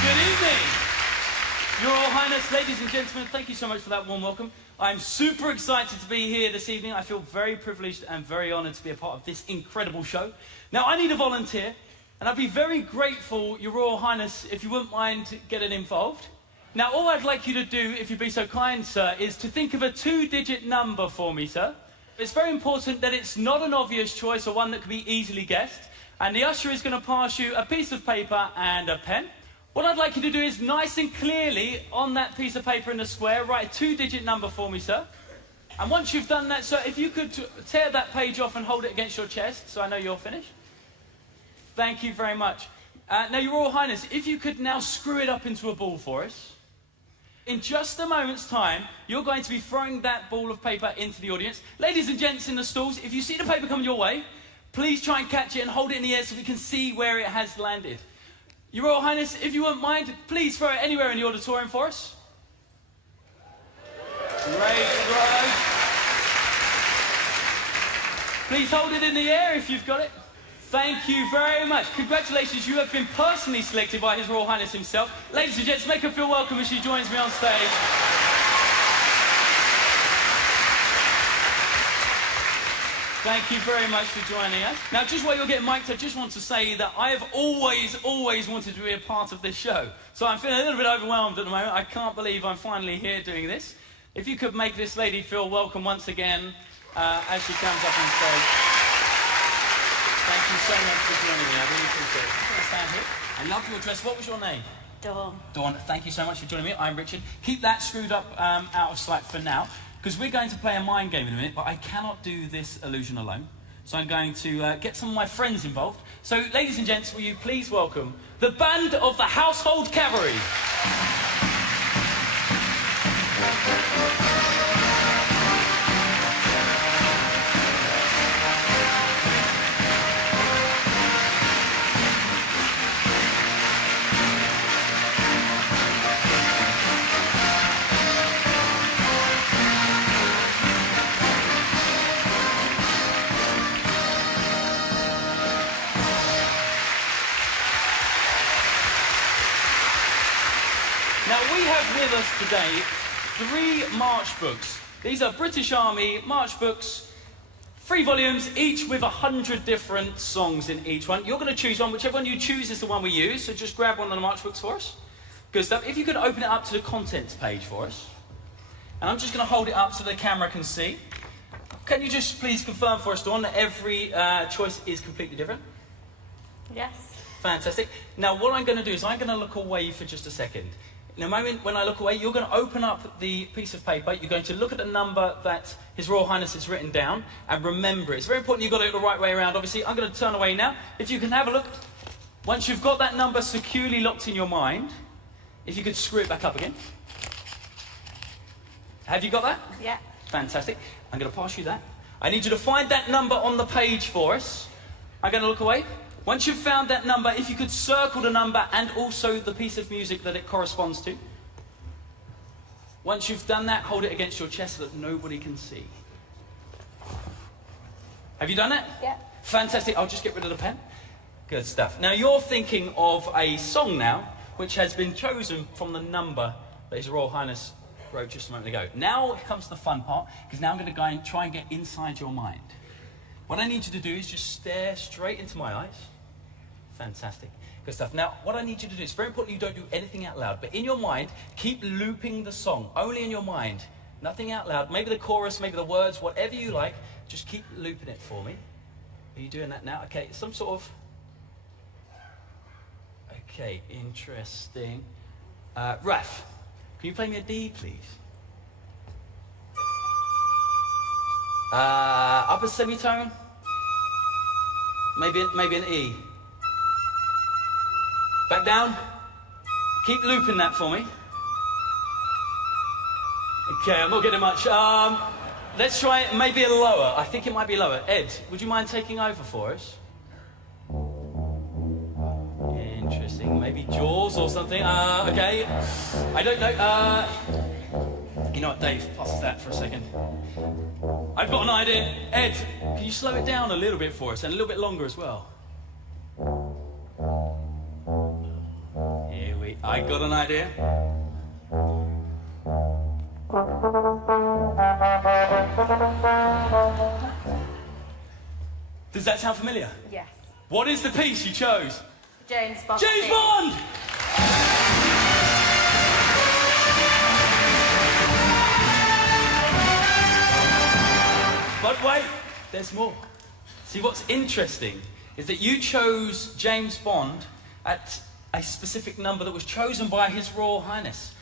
Good evening. Your Royal Highness, ladies and gentlemen, thank you so much for that warm welcome. I'm super excited to be here this evening. I feel very privileged and very honoured to be a part of this incredible show. Now, I need a volunteer, and I'd be very grateful, Your Royal Highness, if you wouldn't mind getting involved. Now, all I'd like you to do, if you'd be so kind, sir, is to think of a 2-digit number for me, sir. It's very important that it's not an obvious choice or one that can be easily guessed. And the usher is going to pass you a piece of paper and a pen. What I'd like you to do is nice and clearly on that piece of paper in the square, write a 2-digit number for me, sir. And once you've done that, sir, if you could tear that page off and hold it against your chest, so I know you're finished. Thank you very much. Now, Your Royal Highness, if you could now screw it up into a ball for us. In just a moment's time, you're going to be throwing that ball of paper into the audience. Ladies and gents in the stalls, if you see the paper coming your way, please try and catch it and hold it in the air so we can see where it has landed. Your Royal Highness, if you wouldn't mind, please throw it anywhere in the auditorium for us. Great, right. Please hold it in the air if you've got it. Thank you very much. Congratulations, you have been personally selected by His Royal Highness himself. Ladies and gents, make her feel welcome as she joins me on stage. Thank you very much for joining us. Now, just while you're getting mic'd, I just want to say that I have always wanted to be a part of this show. So I'm feeling a little bit overwhelmed at the moment. I can't believe I'm finally here doing this. If you could make this lady feel welcome once again as she comes up on stage. Thank you so much for joining me. I really appreciate it. I'm going to stand here. I love your dress. What was your name? Dawn. Dawn, thank you so much for joining me. I'm Richard. Keep that screwed up out of sight for now, because we're going to play a mind game in a minute, but I cannot do this illusion alone. So I'm going to get some of my friends involved. So, ladies and gents, will you please welcome the band of the Household Cavalry. With us today, 3 march books. These are British Army march books, 3 volumes, each with 100 different songs in each one. You're going to choose one. Whichever one you choose is the one we use, so just grab one of the march books for us. Good stuff. If you could open it up to the contents page for us. And I'm just going to hold it up so the camera can see. Can you just please confirm for us, Dawn, that every choice is completely different? Yes. Fantastic. Now, what I'm going to do is I'm going to look away for just a second. In a moment, when I look away, you're going to open up the piece of paper. You're going to look at the number that His Royal Highness has written down and remember it. It's very important you've got it the right way around, obviously. I'm going to turn away now. If you can have a look. Once you've got that number securely locked in your mind, if you could screw it back up again. Have you got that? Yeah. Fantastic. I'm going to pass you that. I need you to find that number on the page for us. I'm going to look away. Once you've found that number, if you could circle the number and also the piece of music that it corresponds to. Once you've done that, hold it against your chest so that nobody can see. Have you done that? Yeah. Fantastic. I'll just get rid of the pen. Good stuff. Now, you're thinking of a song now, which has been chosen from the number that His Royal Highness wrote just a moment ago. Now comes the fun part, because now I'm going to go and try and get inside your mind. What I need you to do is just stare straight into my eyes. Fantastic. Good stuff. Now, what I need you to do, it's very important you don't do anything out loud, but in your mind, keep looping the song. Only in your mind. Nothing out loud. Maybe the chorus, maybe the words, whatever you like. Just keep looping it for me. Are you doing that now? Okay, some sort of... Okay, interesting. Raf, can you play me a D, please? Upper semitone? Maybe an E. Back down. Keep looping that for me. Okay, I'm not getting much. Let's try it maybe a lower. I think it might be lower. Ed, would you mind taking over for us? Interesting. Maybe Jaws or something. Okay. I don't know. You know what, Dave? Pass us that for a second. I've got an idea. Ed, can you slow it down a little bit for us and a little bit longer as well? I got an idea. Does that sound familiar? Yes. What is the piece you chose? James Bond. James Bond! But wait, there's more. See, what's interesting is that you chose James Bond at a specific number that was chosen by His Royal Highness.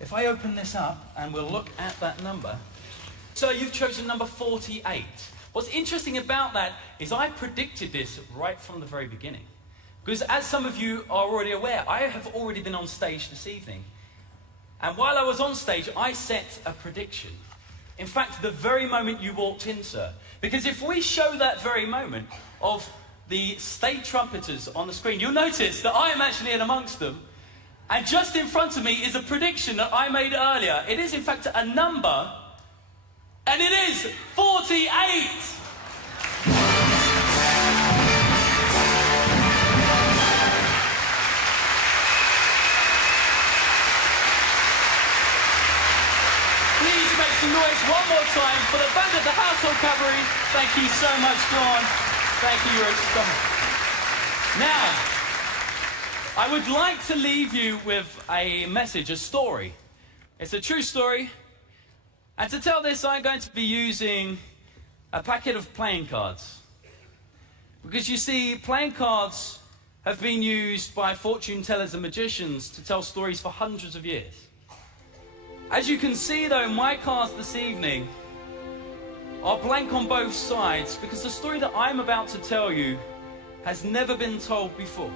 If I open this up and we'll look at that number. So you've chosen number 48. What's interesting about that is I predicted this right from the very beginning. Because as some of you are already aware, I have already been on stage this evening. And while I was on stage, I set a prediction. In fact, the very moment you walked in, sir. Because if we show that very moment of the state trumpeters on the screen, you'll notice that I am actually in amongst them. And just in front of me is a prediction that I made earlier. It is, in fact, a number. And it is 48! Some noise one more time for the band of the Household Cavalry. Thank you so much, Dawn. Thank you, you're a star. Now, I would like to leave you with a message, a story. It's a true story. And to tell this, I'm going to be using a packet of playing cards. Because you see, playing cards have been used by fortune tellers and magicians to tell stories for hundreds of years. As you can see, though, my cards this evening are blank on both sides because the story that I'm about to tell you has never been told before.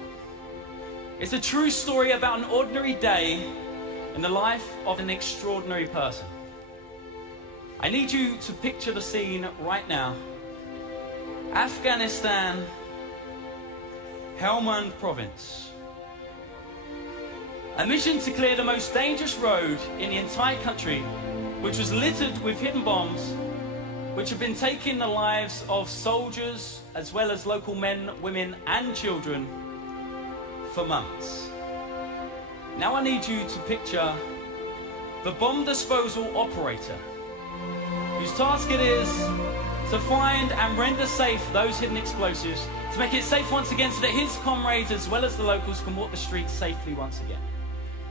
It's a true story about an ordinary day in the life of an extraordinary person. I need you to picture the scene right now. Afghanistan, Helmand province. A mission to clear the most dangerous road in the entire country, which was littered with hidden bombs, which have been taking the lives of soldiers, as well as local men, women, and children for months. Now I need you to picture the bomb disposal operator, whose task it is to find and render safe those hidden explosives, to make it safe once again so that his comrades, as well as the locals, can walk the streets safely once again.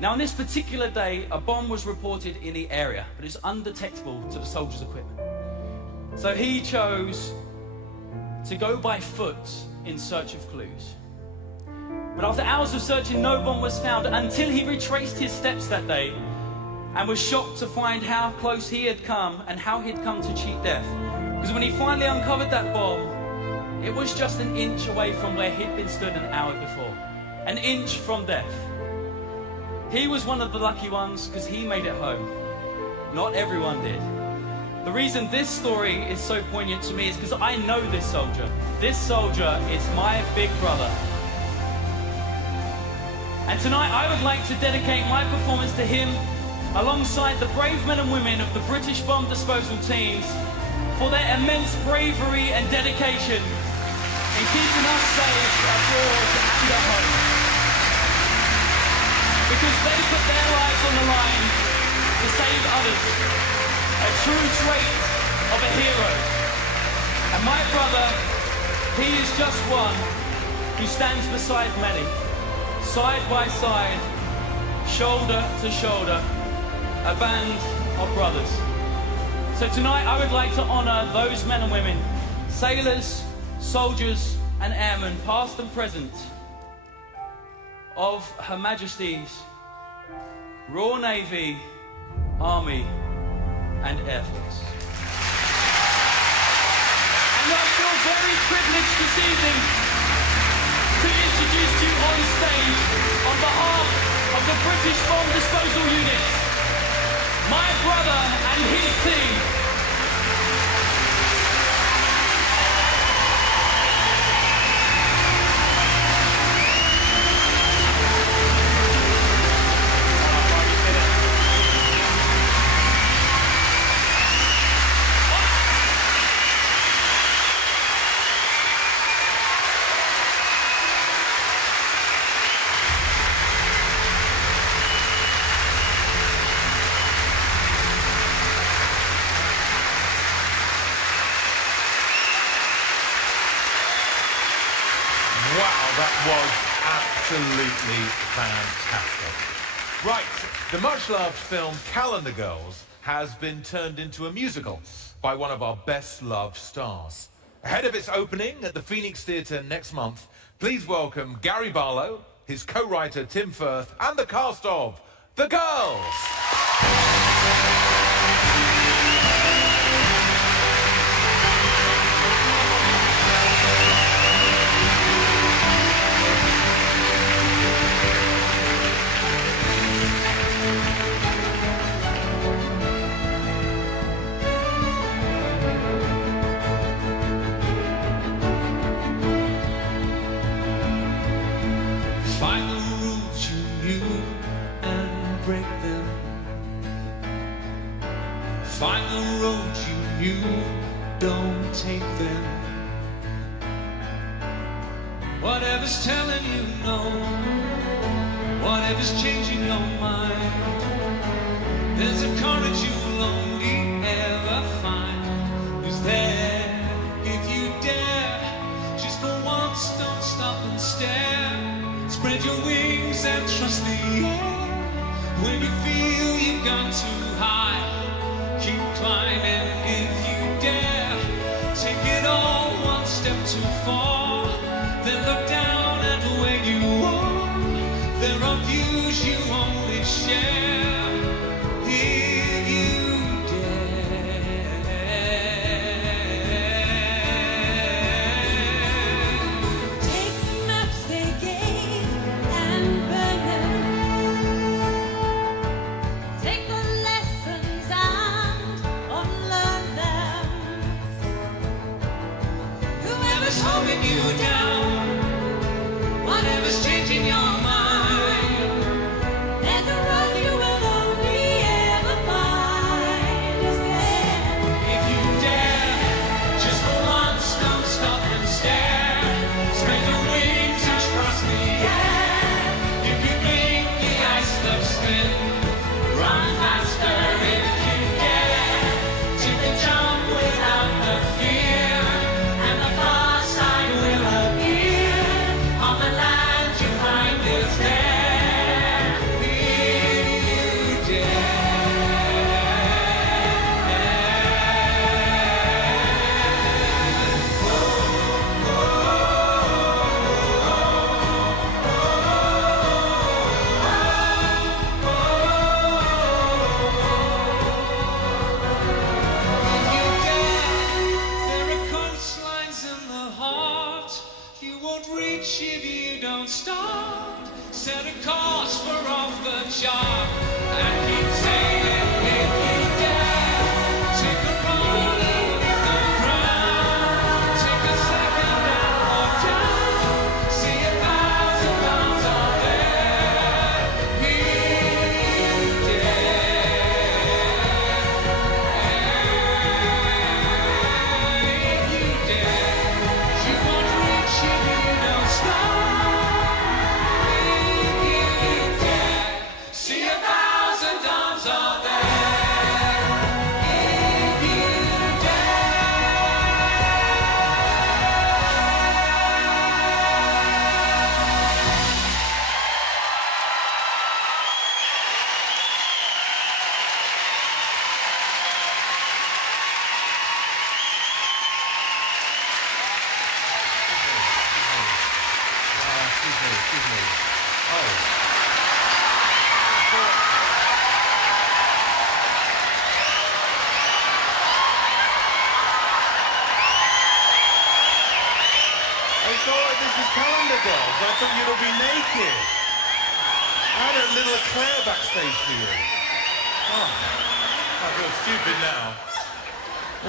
Now, on this particular day, a bomb was reported in the area, but it's undetectable to the soldiers' equipment. So he chose to go by foot in search of clues. But after hours of searching, no bomb was found until he retraced his steps that day and was shocked to find how close he had come and how he'd come to cheat death. Because when he finally uncovered that bomb, it was just an inch away from where he'd been stood an hour before. An inch from death. He was one of the lucky ones because he made it home. Not everyone did. The reason this story is so poignant to me is because I know this soldier. This soldier is my big brother. And tonight I would like to dedicate my performance to him alongside the brave men and women of the British bomb disposal teams for their immense bravery and dedication in keeping us safe abroad and at home. Because they put their lives on the line to save others. A true trait of a hero. And my brother, he is just one who stands beside many, side by side, shoulder to shoulder, a band of brothers. So tonight I would like to honour those men and women, sailors, soldiers and airmen, past and present, of Her Majesty's Royal Navy, Army and Air Force. And I feel very privileged this evening to introduce you on stage on behalf of the British Bomb Disposal Unit, my brother and his team. that was absolutely fantastic. Right, the much-loved film Calendar Girls has been turned into a musical by one of our best-loved stars. Ahead of its opening at the Phoenix Theatre next month, please welcome Gary Barlow, his co-writer Tim Firth, and the cast of The Girls. Find the rules you knew and break them. Find the roads you knew, don't take them. Whatever's telling you no, whatever's changing your mind, there's a courage you'll only ever find. Who's there if you dare? Just for once, don't stop and stare. Spread your wings and trust the air. When you feel you've gone too high, keep climbing if you dare. Take it all one step too far, then look down at where you are. There are views you only share if you Take the maps they gave and burn them. Take the lessons and unlearn them. Whoever's holding you down, whatever's changing your mind, there's a road you will only ever find. Is there? If you dare, just for once, don't stop and stare. Spread your wings and trust the air. If you think the ice looks thin, run faster if you dare. Take a jump without the fear, and the far side will appear. On the land you find is there. If you There are coastlines in the heart you won't reach if you don't start. Set a course for off the chart and keep sailing if you dare. Take a run beneath the ground. Take a second and look down. See 1,000 miles out there. If you you won't reach if you don't stop. If you dare, see 1,000 arms are there. If you Excuse me. Oh. I thought this was Calendar Girls. I thought you'd all be naked. I had a little eclair backstage for you. Oh, I feel stupid now.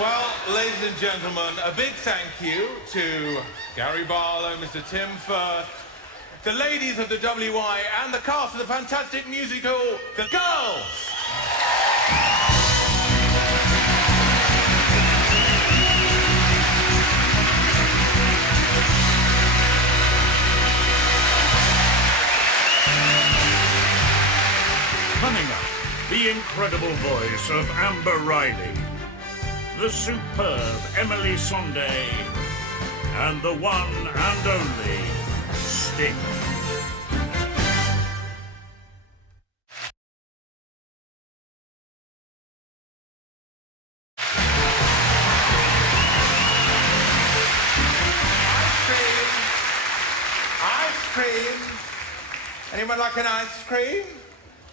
Well, ladies and gentlemen, a big thank you to Gary Barlow, Mr. Tim Firth, the ladies of the WI, and the cast of the fantastic musical, The Girls. Coming up, the incredible voice of Amber Riley, the superb Emily Sondé, and the one and only Sting. Ice cream. Anyone like an ice cream?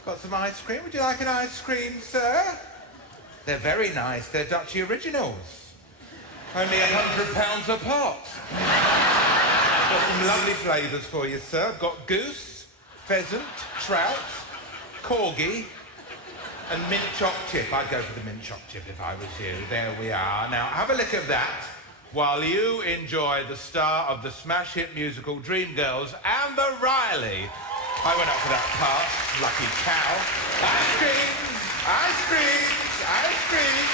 Got some ice cream? Would you like an ice cream, sir? They're very nice. They're Dutchy Originals. Only £100 a pop. Got some lovely flavours for you, sir. I've got goose, pheasant, trout, corgi, and mint chopped chip. I'd go for the mint chopped chip if I was you. There we are. Now, have a look at that while you enjoy the star of the smash hit musical Dreamgirls, Amber Riley. I went up for that part. Lucky cow. Ice creams! Ice creams! Ice creams!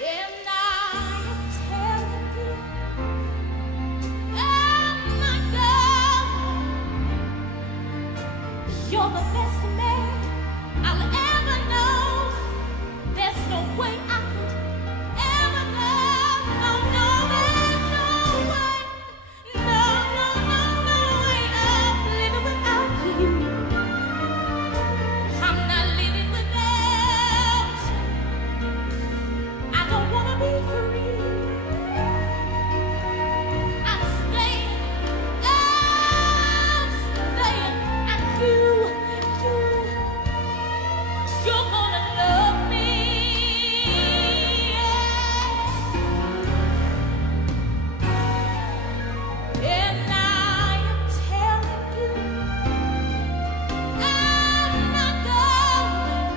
And I'm telling you, oh my God, you're the best man I'll ever know. There's no way I could ever know. No, no, there's no way. No, no, no, no way of living without you. I'm not living without you. I don't wanna be free. I'm staying. And you're gonna love me. And I am telling you, I'm not going,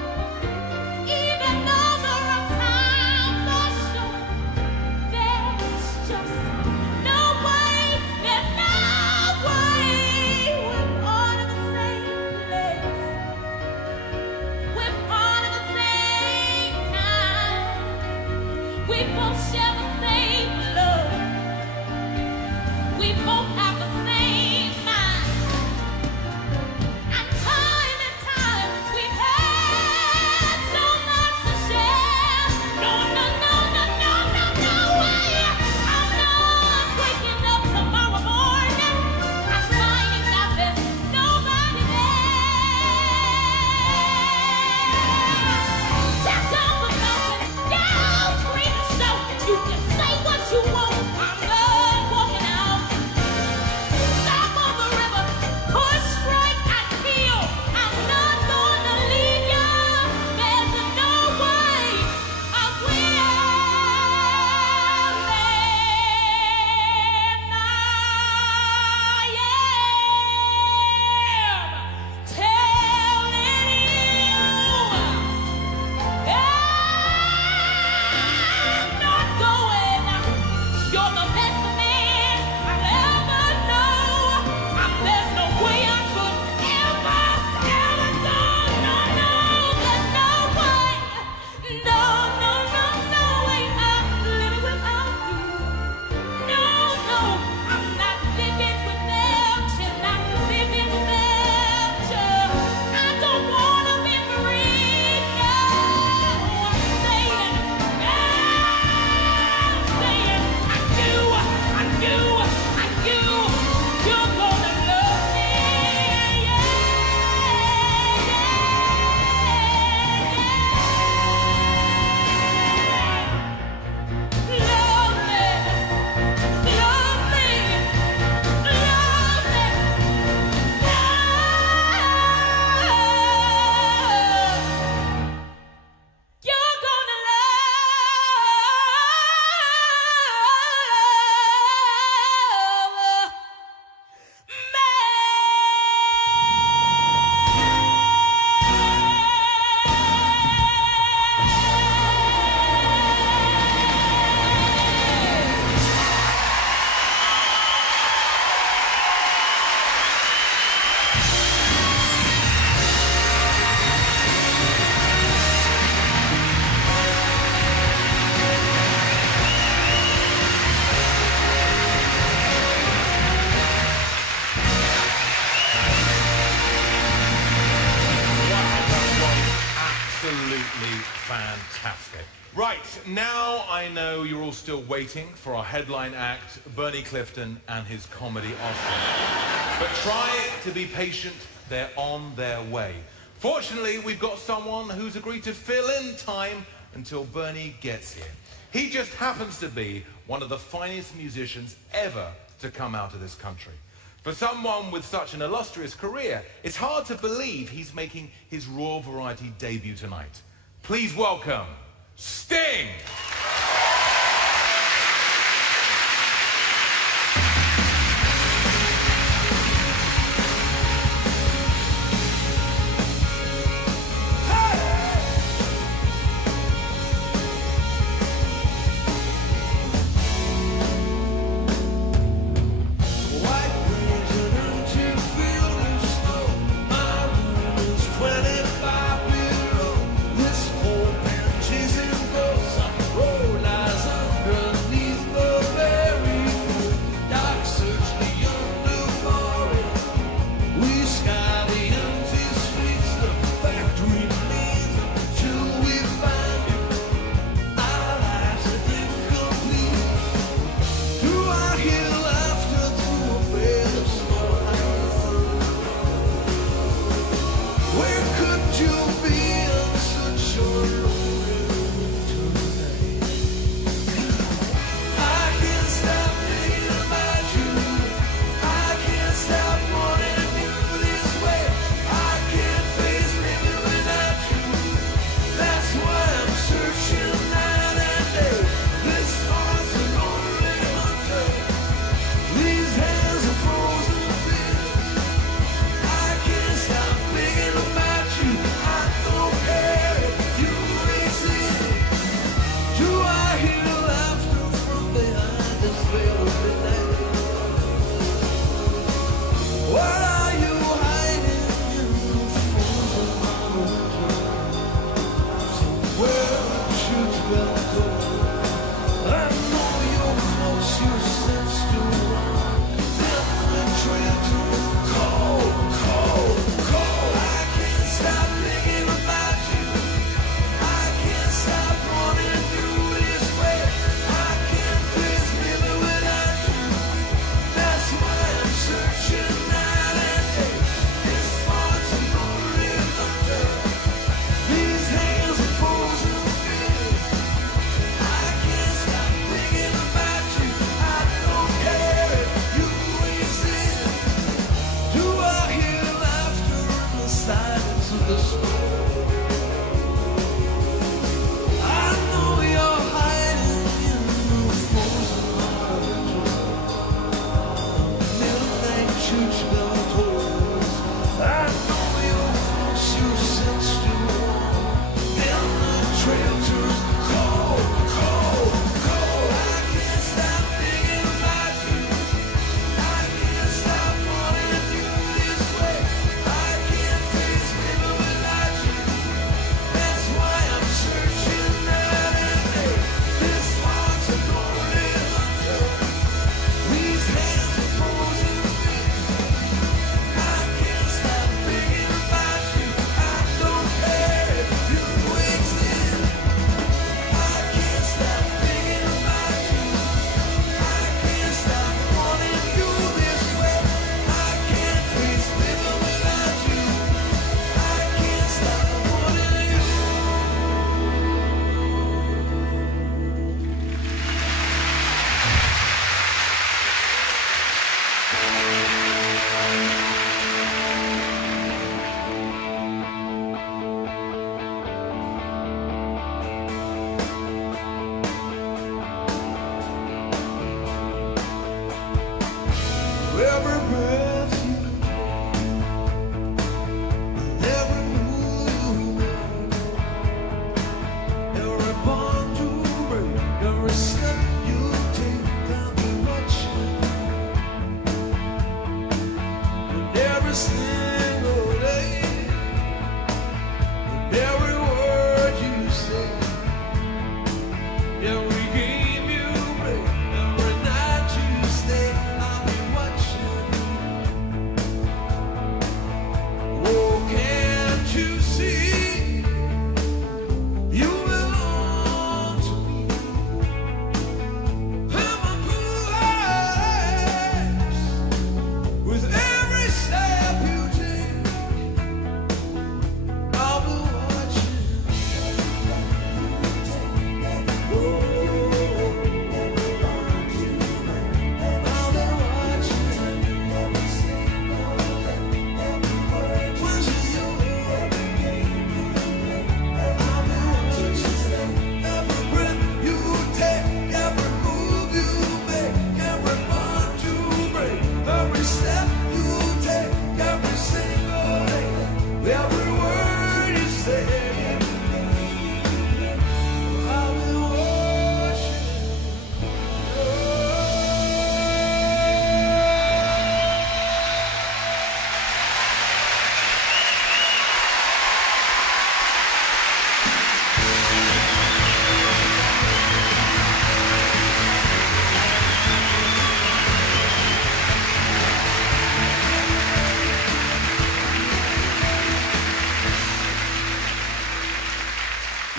even though there are times I show. There's just no way, there's no way. We're part of the same place. We're part of the same time. We both share the same love. We both have the same mind. And time we've had so much to share. No, no, no, no, no, no, no way. I'm not waking up tomorrow morning and finding out there's nobody there. Just on the mountain, yell, scream and shout. You can say what you want. I'm not walking out. Stop on the river, push, strike, and kill. I'm not gonna leave you. There's no way I will. And I'm not going. You're the best man I'll ever know. There's no way I could ever go. No, no, there's no way. No, no, no, no way I'm living without you. No, no, I'm not living without you. Not living without you. I don't wanna be free. No, I'm staying. I do. You're gonna love me. Love me. Love me. Love me. You're gonna love Absolutely fantastic. Right, now I know you're all still waiting for our headline act, Bernie Clifton and his comedy Oscar. But try to be patient, they're on their way. Fortunately, we've got someone who's agreed to fill in time until Bernie gets here. He just happens to be one of the finest musicians ever to come out of this country. For someone with such an illustrious career, it's hard to believe he's making his Royal Variety debut tonight. Please welcome Sting!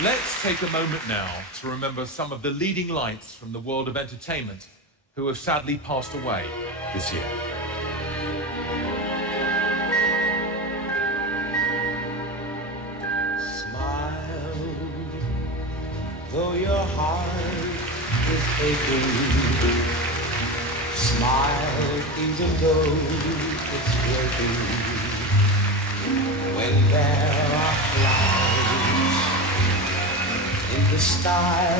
Let's take a moment now to remember some of the leading lights from the world of entertainment who have sadly passed away this year. Smile, though your heart is aching. Smile, even though it's breaking. When there are clouds in the sky,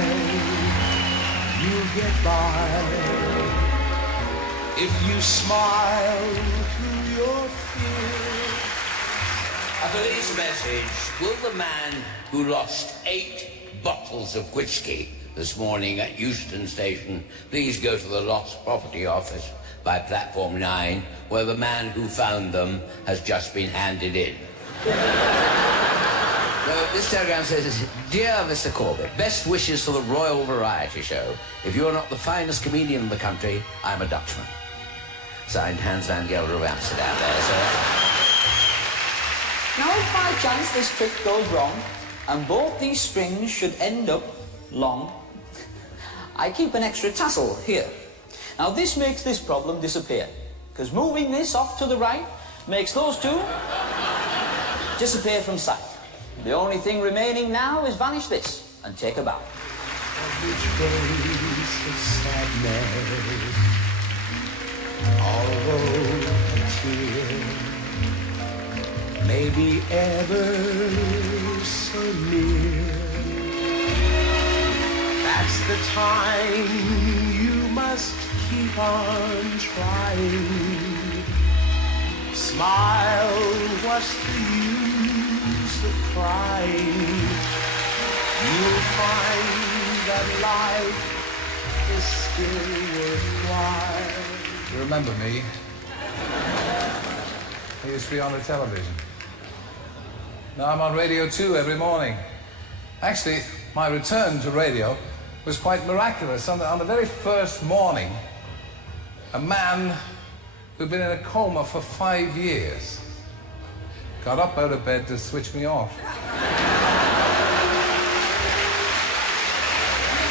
you get by. If you smile through your fear. A police message. Will the man who lost 8 bottles of whiskey this morning at Euston Station please go to the Lost Property Office by platform 9, where the man who found them has just been handed in. This telegram says, Dear Mr. Corbett, best wishes for the Royal Variety Show. If you're not the finest comedian in the country, I'm a Dutchman. Signed, Hans van Gelder of Amsterdam there, sir. Now, if by chance this trick goes wrong, and both these strings should end up long, I keep an extra tassel here. Now, this makes this problem disappear, because moving this off to the right makes those two disappear from sight. The only thing remaining now is vanish this and take a bow. Which days of sadness, although a tear may be ever so near, that's the time you must keep on trying. Smile, what's the use of crying? You'll find that life is still worthwhile. You remember me? I used to be on the television. Now I'm on Radio 2 every morning. Actually, my return to radio was quite miraculous. On the very first morning, a man who'd been in a coma for 5 years got up out of bed to switch me off.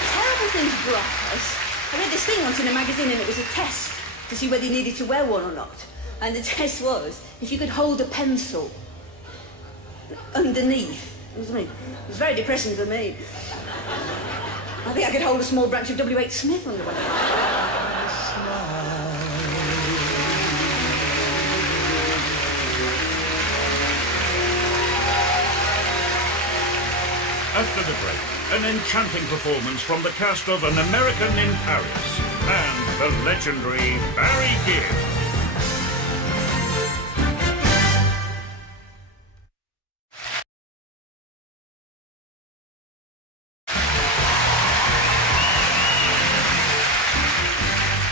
Terrible things brought us. I read this thing once in a magazine and it was a test to see whether you needed to wear one or not. And the test was if you could hold a pencil underneath. It was very depressing for me. I think I could hold a small branch of W.H. Smith under one. After the break, an enchanting performance from the cast of An American in Paris and the legendary Barry Gibb.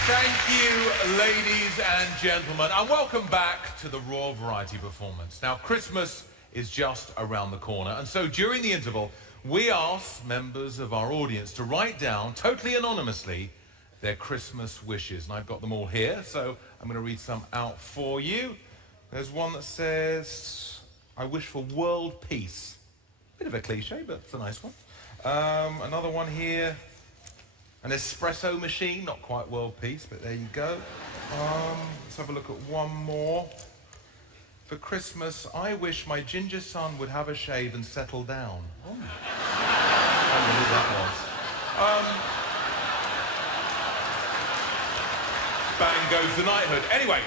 Thank you, ladies and gentlemen, and welcome back to the Royal Variety Performance. Now, Christmas is just around the corner, and so during the interval, we asked members of our audience to write down, totally anonymously, their Christmas wishes. And I've got them all here, so I'm going to read some out for you. There's one that says, I wish for world peace. Bit of a cliche, but it's a nice one. Another one here. An espresso machine, not quite world peace, but there you go. Let's have a look at one more. For Christmas, I wish my ginger son would have a shave and settle down. Oh. I don't know who that was. Bang goes the knighthood. Anyway,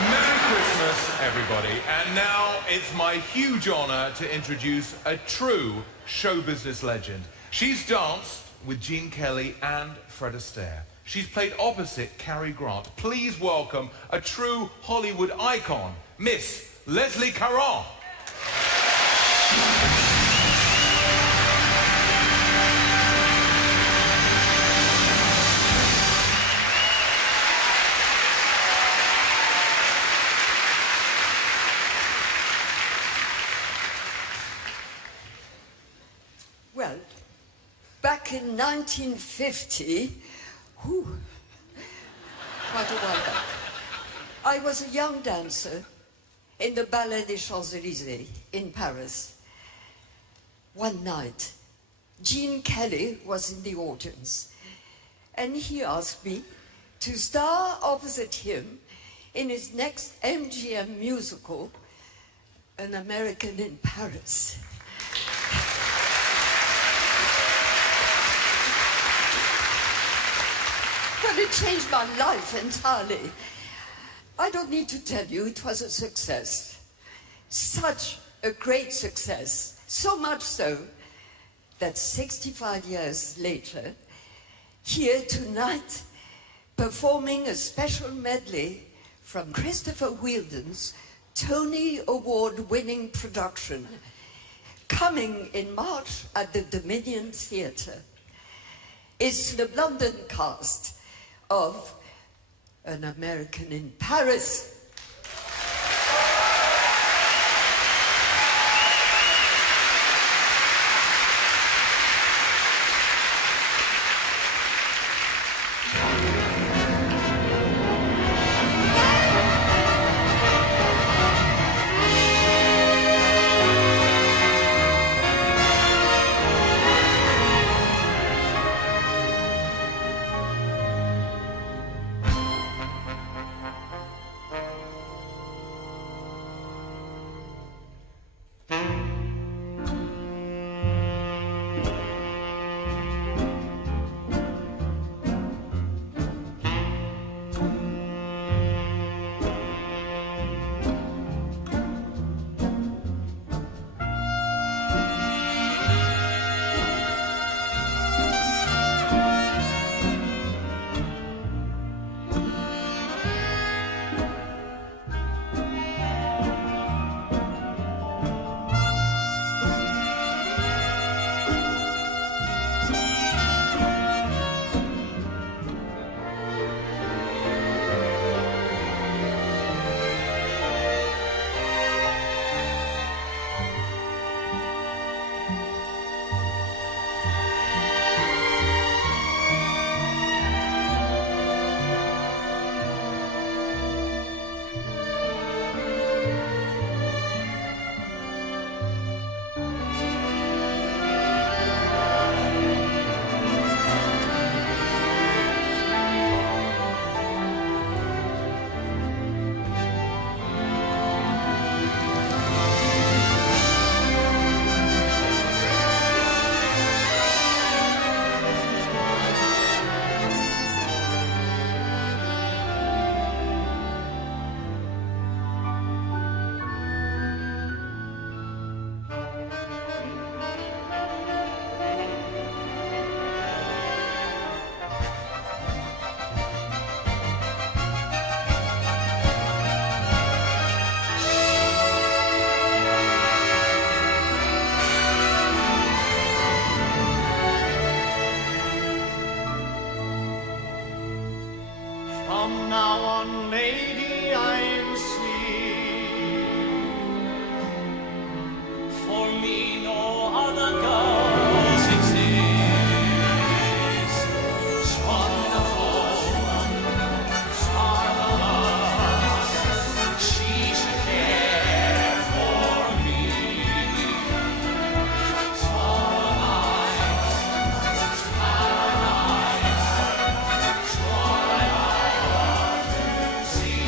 Merry Christmas, everybody. And now it's my huge honor to introduce a true show business legend. She's danced with Gene Kelly and Fred Astaire. She's played opposite Cary Grant. Please welcome a true Hollywood icon, Miss Leslie Caron. Well, back in 1950, quite a while back, I was a young dancer in the Ballet des Champs-Élysées in Paris. One night, Gene Kelly was in the audience, and he asked me to star opposite him in his next MGM musical, An American in Paris. Well, it changed my life entirely. I don't need to tell you, it was a success. Such a great success. So much so that 65 years later, here tonight, performing a special medley from Christopher Wheeldon's Tony Award-winning production, coming in March at the Dominion Theatre, is the London cast of An American in Paris. From now on, lady, I'm sweet. For me, no other girls exist. It's wonderful, it's marvelous. She should care for me. It's paradise, it's paradise. It's what I want to see.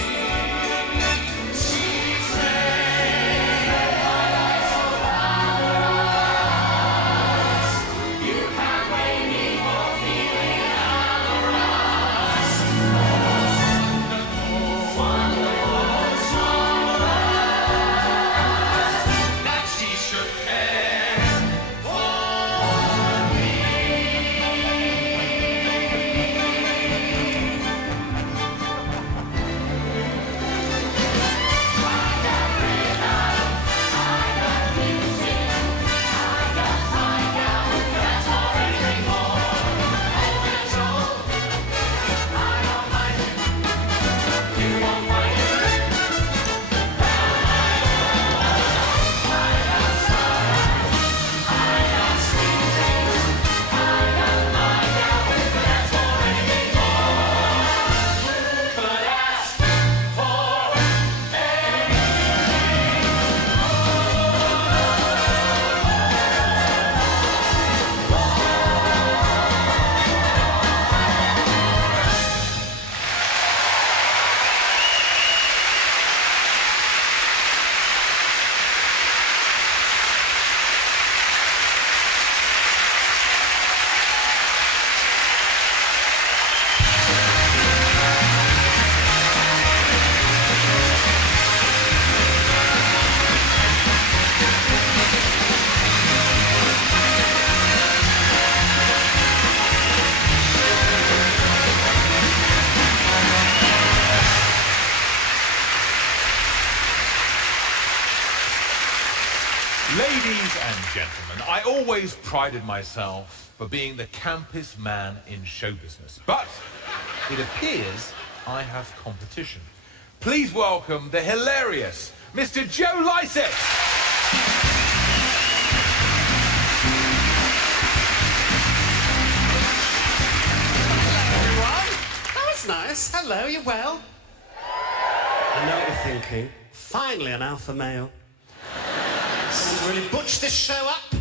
gentlemen, I always prided myself for being the campest man in show business. But it appears I have competition. Please welcome the hilarious Mr. Joe Lycett. That was nice. Hello, you well? I know what you're thinking. Finally an alpha male. Want to really butch this show up?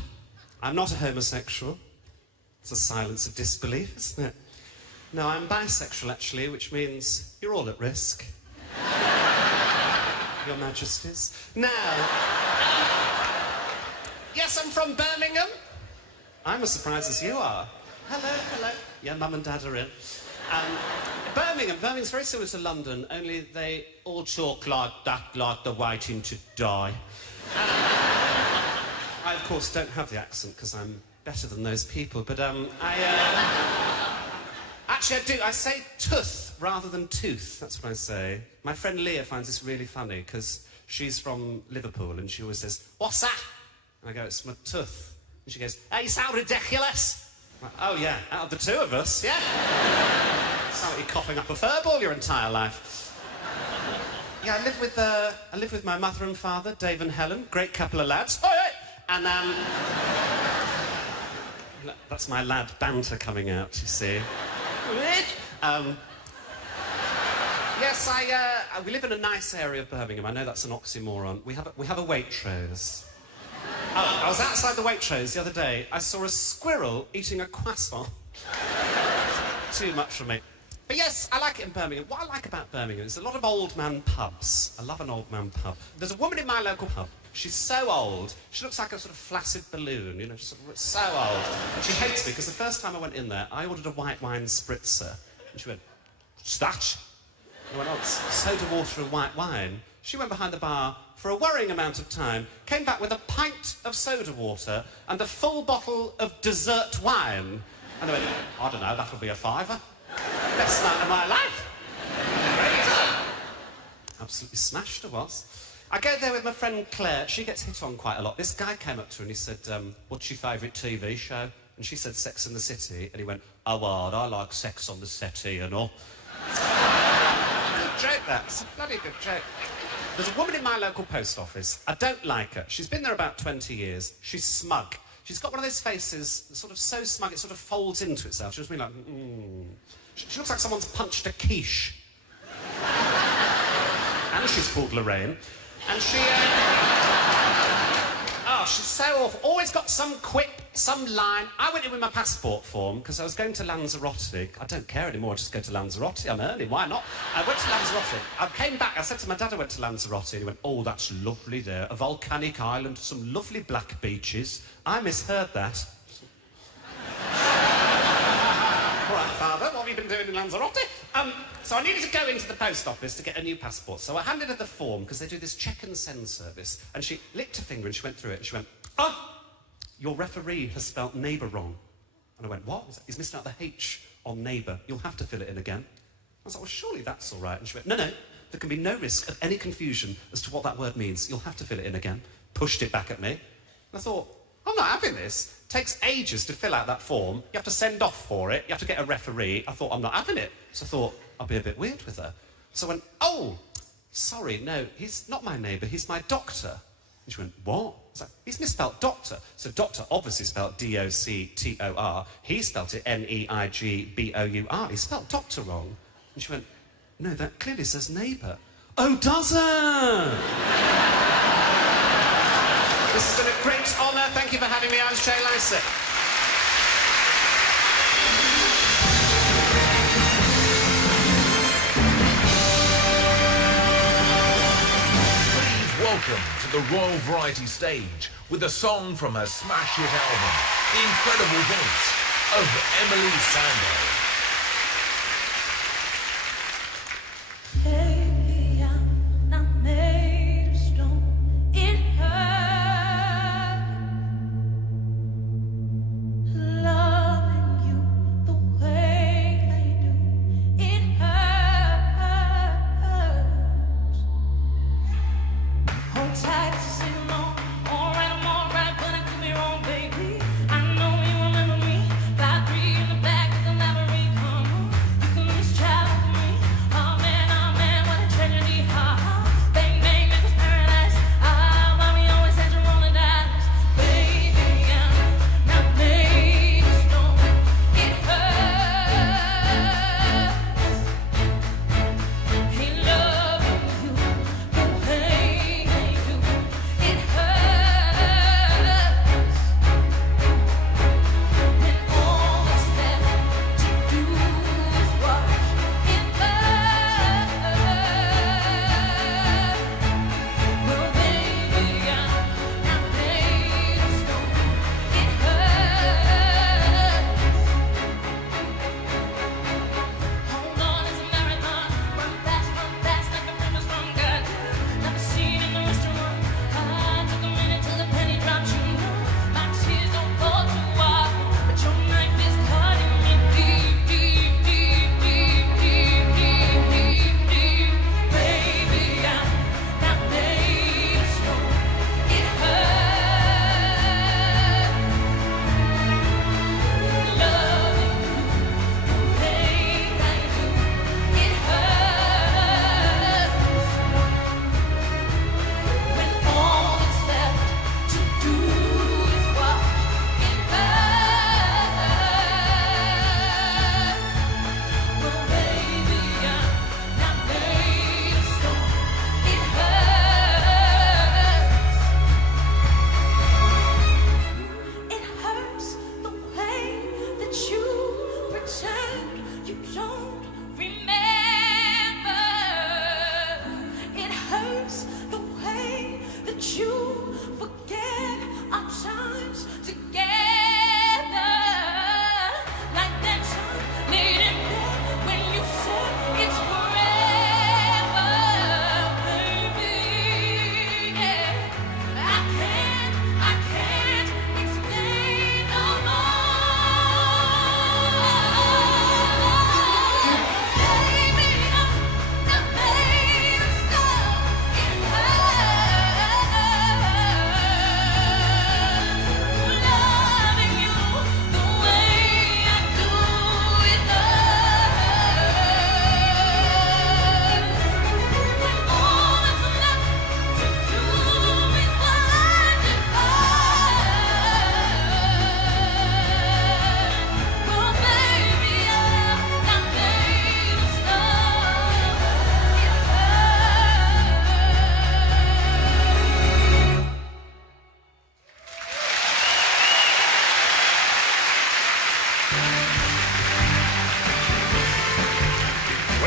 I'm not a homosexual. It's a silence of disbelief, isn't it? No, I'm bisexual, actually, which means you're all at risk. Your Majesties. Now... yes, I'm from Birmingham. I'm as surprised as you are. Hello, hello. Yeah, Mum and Dad are in. Birmingham's very similar to London, only they all talk like that, like they're waiting to die. I, of course, don't have the accent because I'm better than those people, but, actually, I do. I say tooth rather than tooth. That's what I say. My friend Leah finds this really funny because she's from Liverpool and she always says, "What's that?" And I go, "It's my tooth." And she goes, "Hey, you sound ridiculous." I'm like, "Oh, yeah, out of the two of us, yeah." Sound like you're coughing up a furball your entire life. Yeah, I live with my mother and father, Dave and Helen, great couple of lads. Oh, hey! And, that's my lad banter coming out, you see. Yes, we live in a nice area of Birmingham. I know that's an oxymoron. We have a Waitrose. I was outside the Waitrose the other day. I saw a squirrel eating a croissant. Too much for me. But yes, I like it in Birmingham. What I like about Birmingham is a lot of old man pubs. I love an old man pub. There's a woman in my local pub. She's so old, she looks like a sort of flaccid balloon, you know, just sort of so old. And she hates me, because the first time I went in there, I ordered a white wine spritzer. And she went, "What's that?" And I went, "Oh, it's soda water and white wine." She went behind the bar for a worrying amount of time, came back with a pint of soda water and a full bottle of dessert wine. And I went, "I don't know, that'll be a £5. Best night of my life." Great. Absolutely smashed her was. I go there with my friend Claire. She gets hit on quite a lot. This guy came up to her and he said, "What's your favourite TV show?" And she said, "Sex and the City." And he went, "Oh, well, I like Sex on the City and all." Good joke, that. It's a bloody good joke. There's a woman in my local post office. I don't like her. She's been there about 20 years. She's smug. She's got one of those faces, sort of so smug, it sort of folds into itself. She's just like, She looks like someone's punched a quiche. And she's called Lorraine. And she, oh, she's so awful. Always got some quip, some line. I went in with my passport form because I was going to Lanzarote. I don't care anymore, I just go to Lanzarote. I'm early, why not? I went to Lanzarote. I came back, I said to my dad I went to Lanzarote, and he went, "Oh, that's lovely there. A volcanic island, some lovely black beaches." I misheard that. All right, Father, what have you been doing in Lanzarote? So I needed to go into the post office to get a new passport. So I handed her the form, because they do this check and send service. And she licked her finger and she went through it and she went, "Oh, your referee has spelt neighbour wrong." And I went, "What?" He's missed out the H on neighbour. You'll have to fill it in again. I was like, "Well, surely that's all right." And she went, "No, no, there can be no risk of any confusion as to what that word means. You'll have to fill it in again." Pushed it back at me. And I thought, I'm not having this. It takes ages to fill out that form. You have to send off for it. You have to get a referee. I thought, I'm not having it. So I thought, I'll be a bit weird with her. So I went, "Oh, sorry, no, he's not my neighbour, he's my doctor." And she went, "What?" I was like, "He's misspelled doctor." So doctor obviously spelled D-O-C-T-O-R. He spelled it N-E-I-G-B-O-U-R. He spelled doctor wrong. And she went, "No, that clearly says neighbour." "Oh, does it?" This has been a great honour. Thank you for having me. I'm Jay Lycett. Please welcome to the Royal Variety stage with a song from her smash hit album, the incredible voice of Emily Sandé. Baby, I'm not made of stone. It hurts loving you the way I do. It hurts. Hold tight to sing along. All right, I'm all right, but it could be wrong.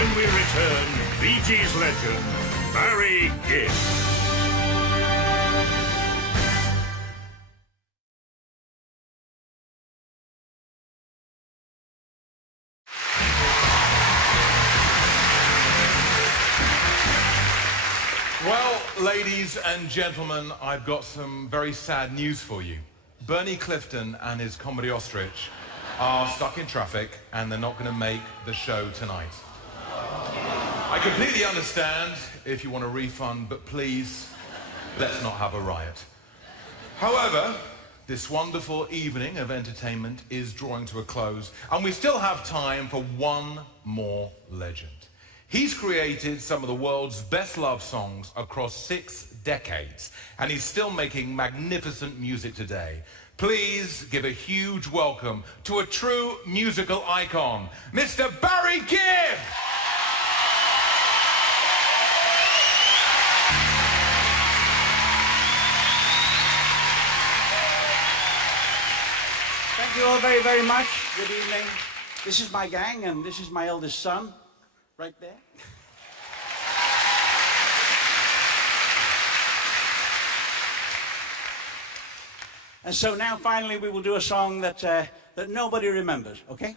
when we return, Bee Gees legend, Barry Gibb. Well, ladies and gentlemen, I've got some very sad news for you. Bernie Clifton and his comedy ostrich are stuck in traffic and they're not going to make the show tonight. I completely understand if you want a refund, but please, let's not have a riot. However, this wonderful evening of entertainment is drawing to a close, and we still have time for one more legend. He's created some of the world's best love songs across 6 decades, and he's still making magnificent music today. Please give a huge welcome to a true musical icon, Mr. Barry Gibb! Thank you all very, very much. Good evening. This is my gang, and this is my eldest son, right there. And so now, finally, we will do a song that, that nobody remembers, okay?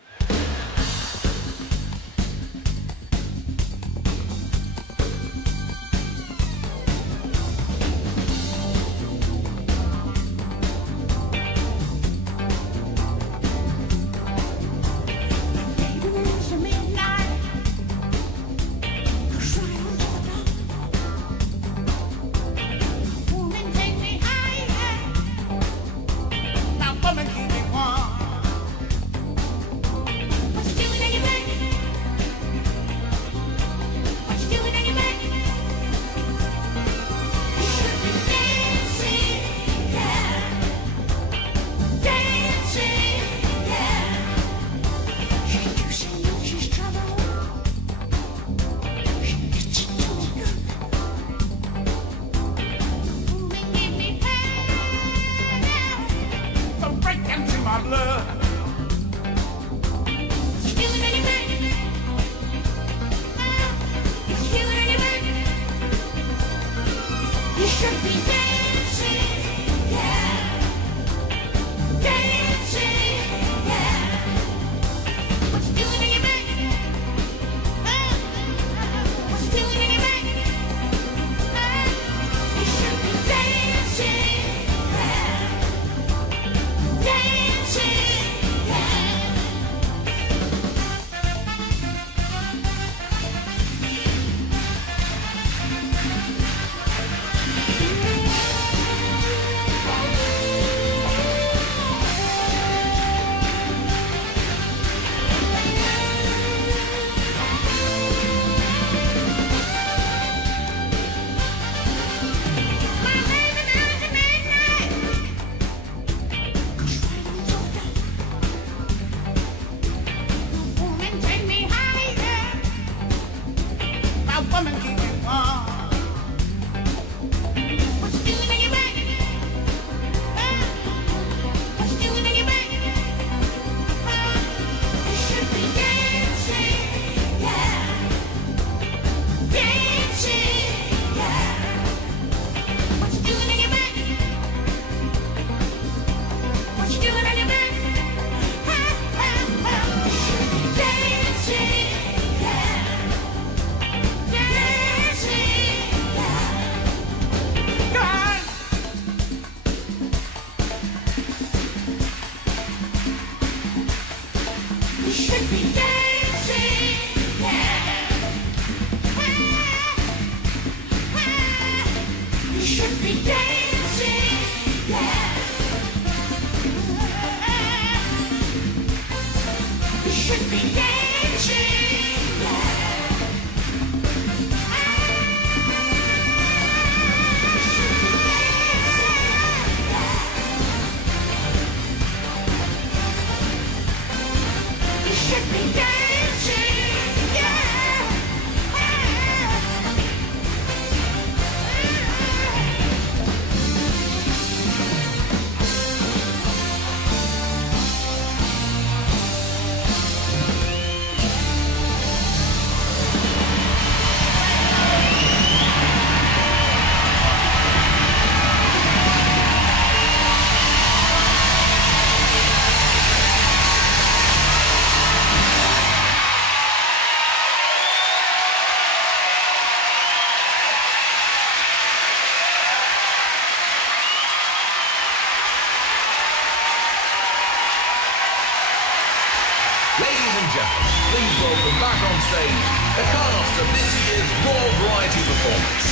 gentlemen, please welcome back on stage the cast of this year's Royal Variety Performance.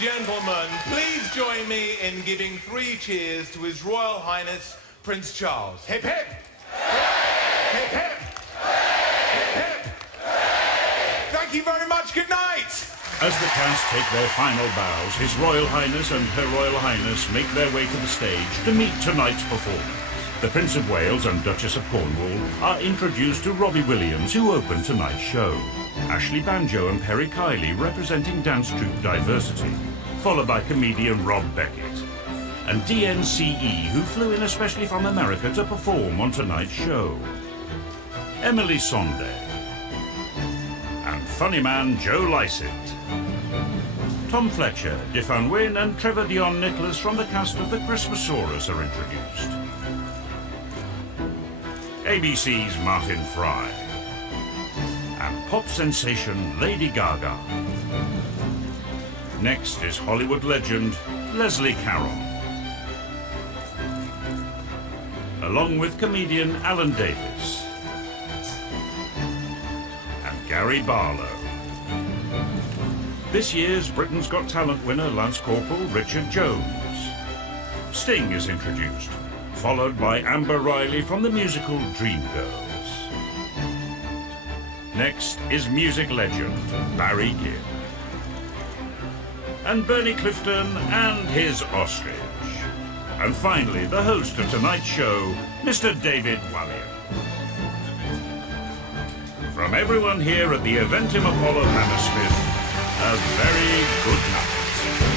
Gentlemen, please join me in giving 3 cheers to His Royal Highness Prince Charles. Hip hip! Hip hip! Hip hip! Thank you very much. Good night! As the cast take their final bows, His Royal Highness and Her Royal Highness make their way to the stage to meet tonight's performers. The Prince of Wales and Duchess of Cornwall are introduced to Robbie Williams, who opened tonight's show. Ashley Banjo and Perry Kiley representing dance troupe Diversity, followed by comedian Rob Beckett. And DNCE, who flew in especially from America to perform on tonight's show. Emily Sondé. And funny man Joe Lycett. Tom Fletcher, Diffan Wynne and Trevor Dion Nicholas from the cast of The Christmasaurus are introduced. ABC's Martin Fry. And pop sensation Lady Gaga. Next is Hollywood legend Leslie Caron. Along with comedian Alan Davis. And Gary Barlow. This year's Britain's Got Talent winner Lance Corporal Richard Jones. Sting is introduced, followed by Amber Riley from the musical Dreamgirls. Next is music legend Barry Gibb. And Bernie Clifton and his ostrich. And finally, the host of tonight's show, Mr. David Walliam. From everyone here at the Eventim Apollo Hammersmith, a very good night.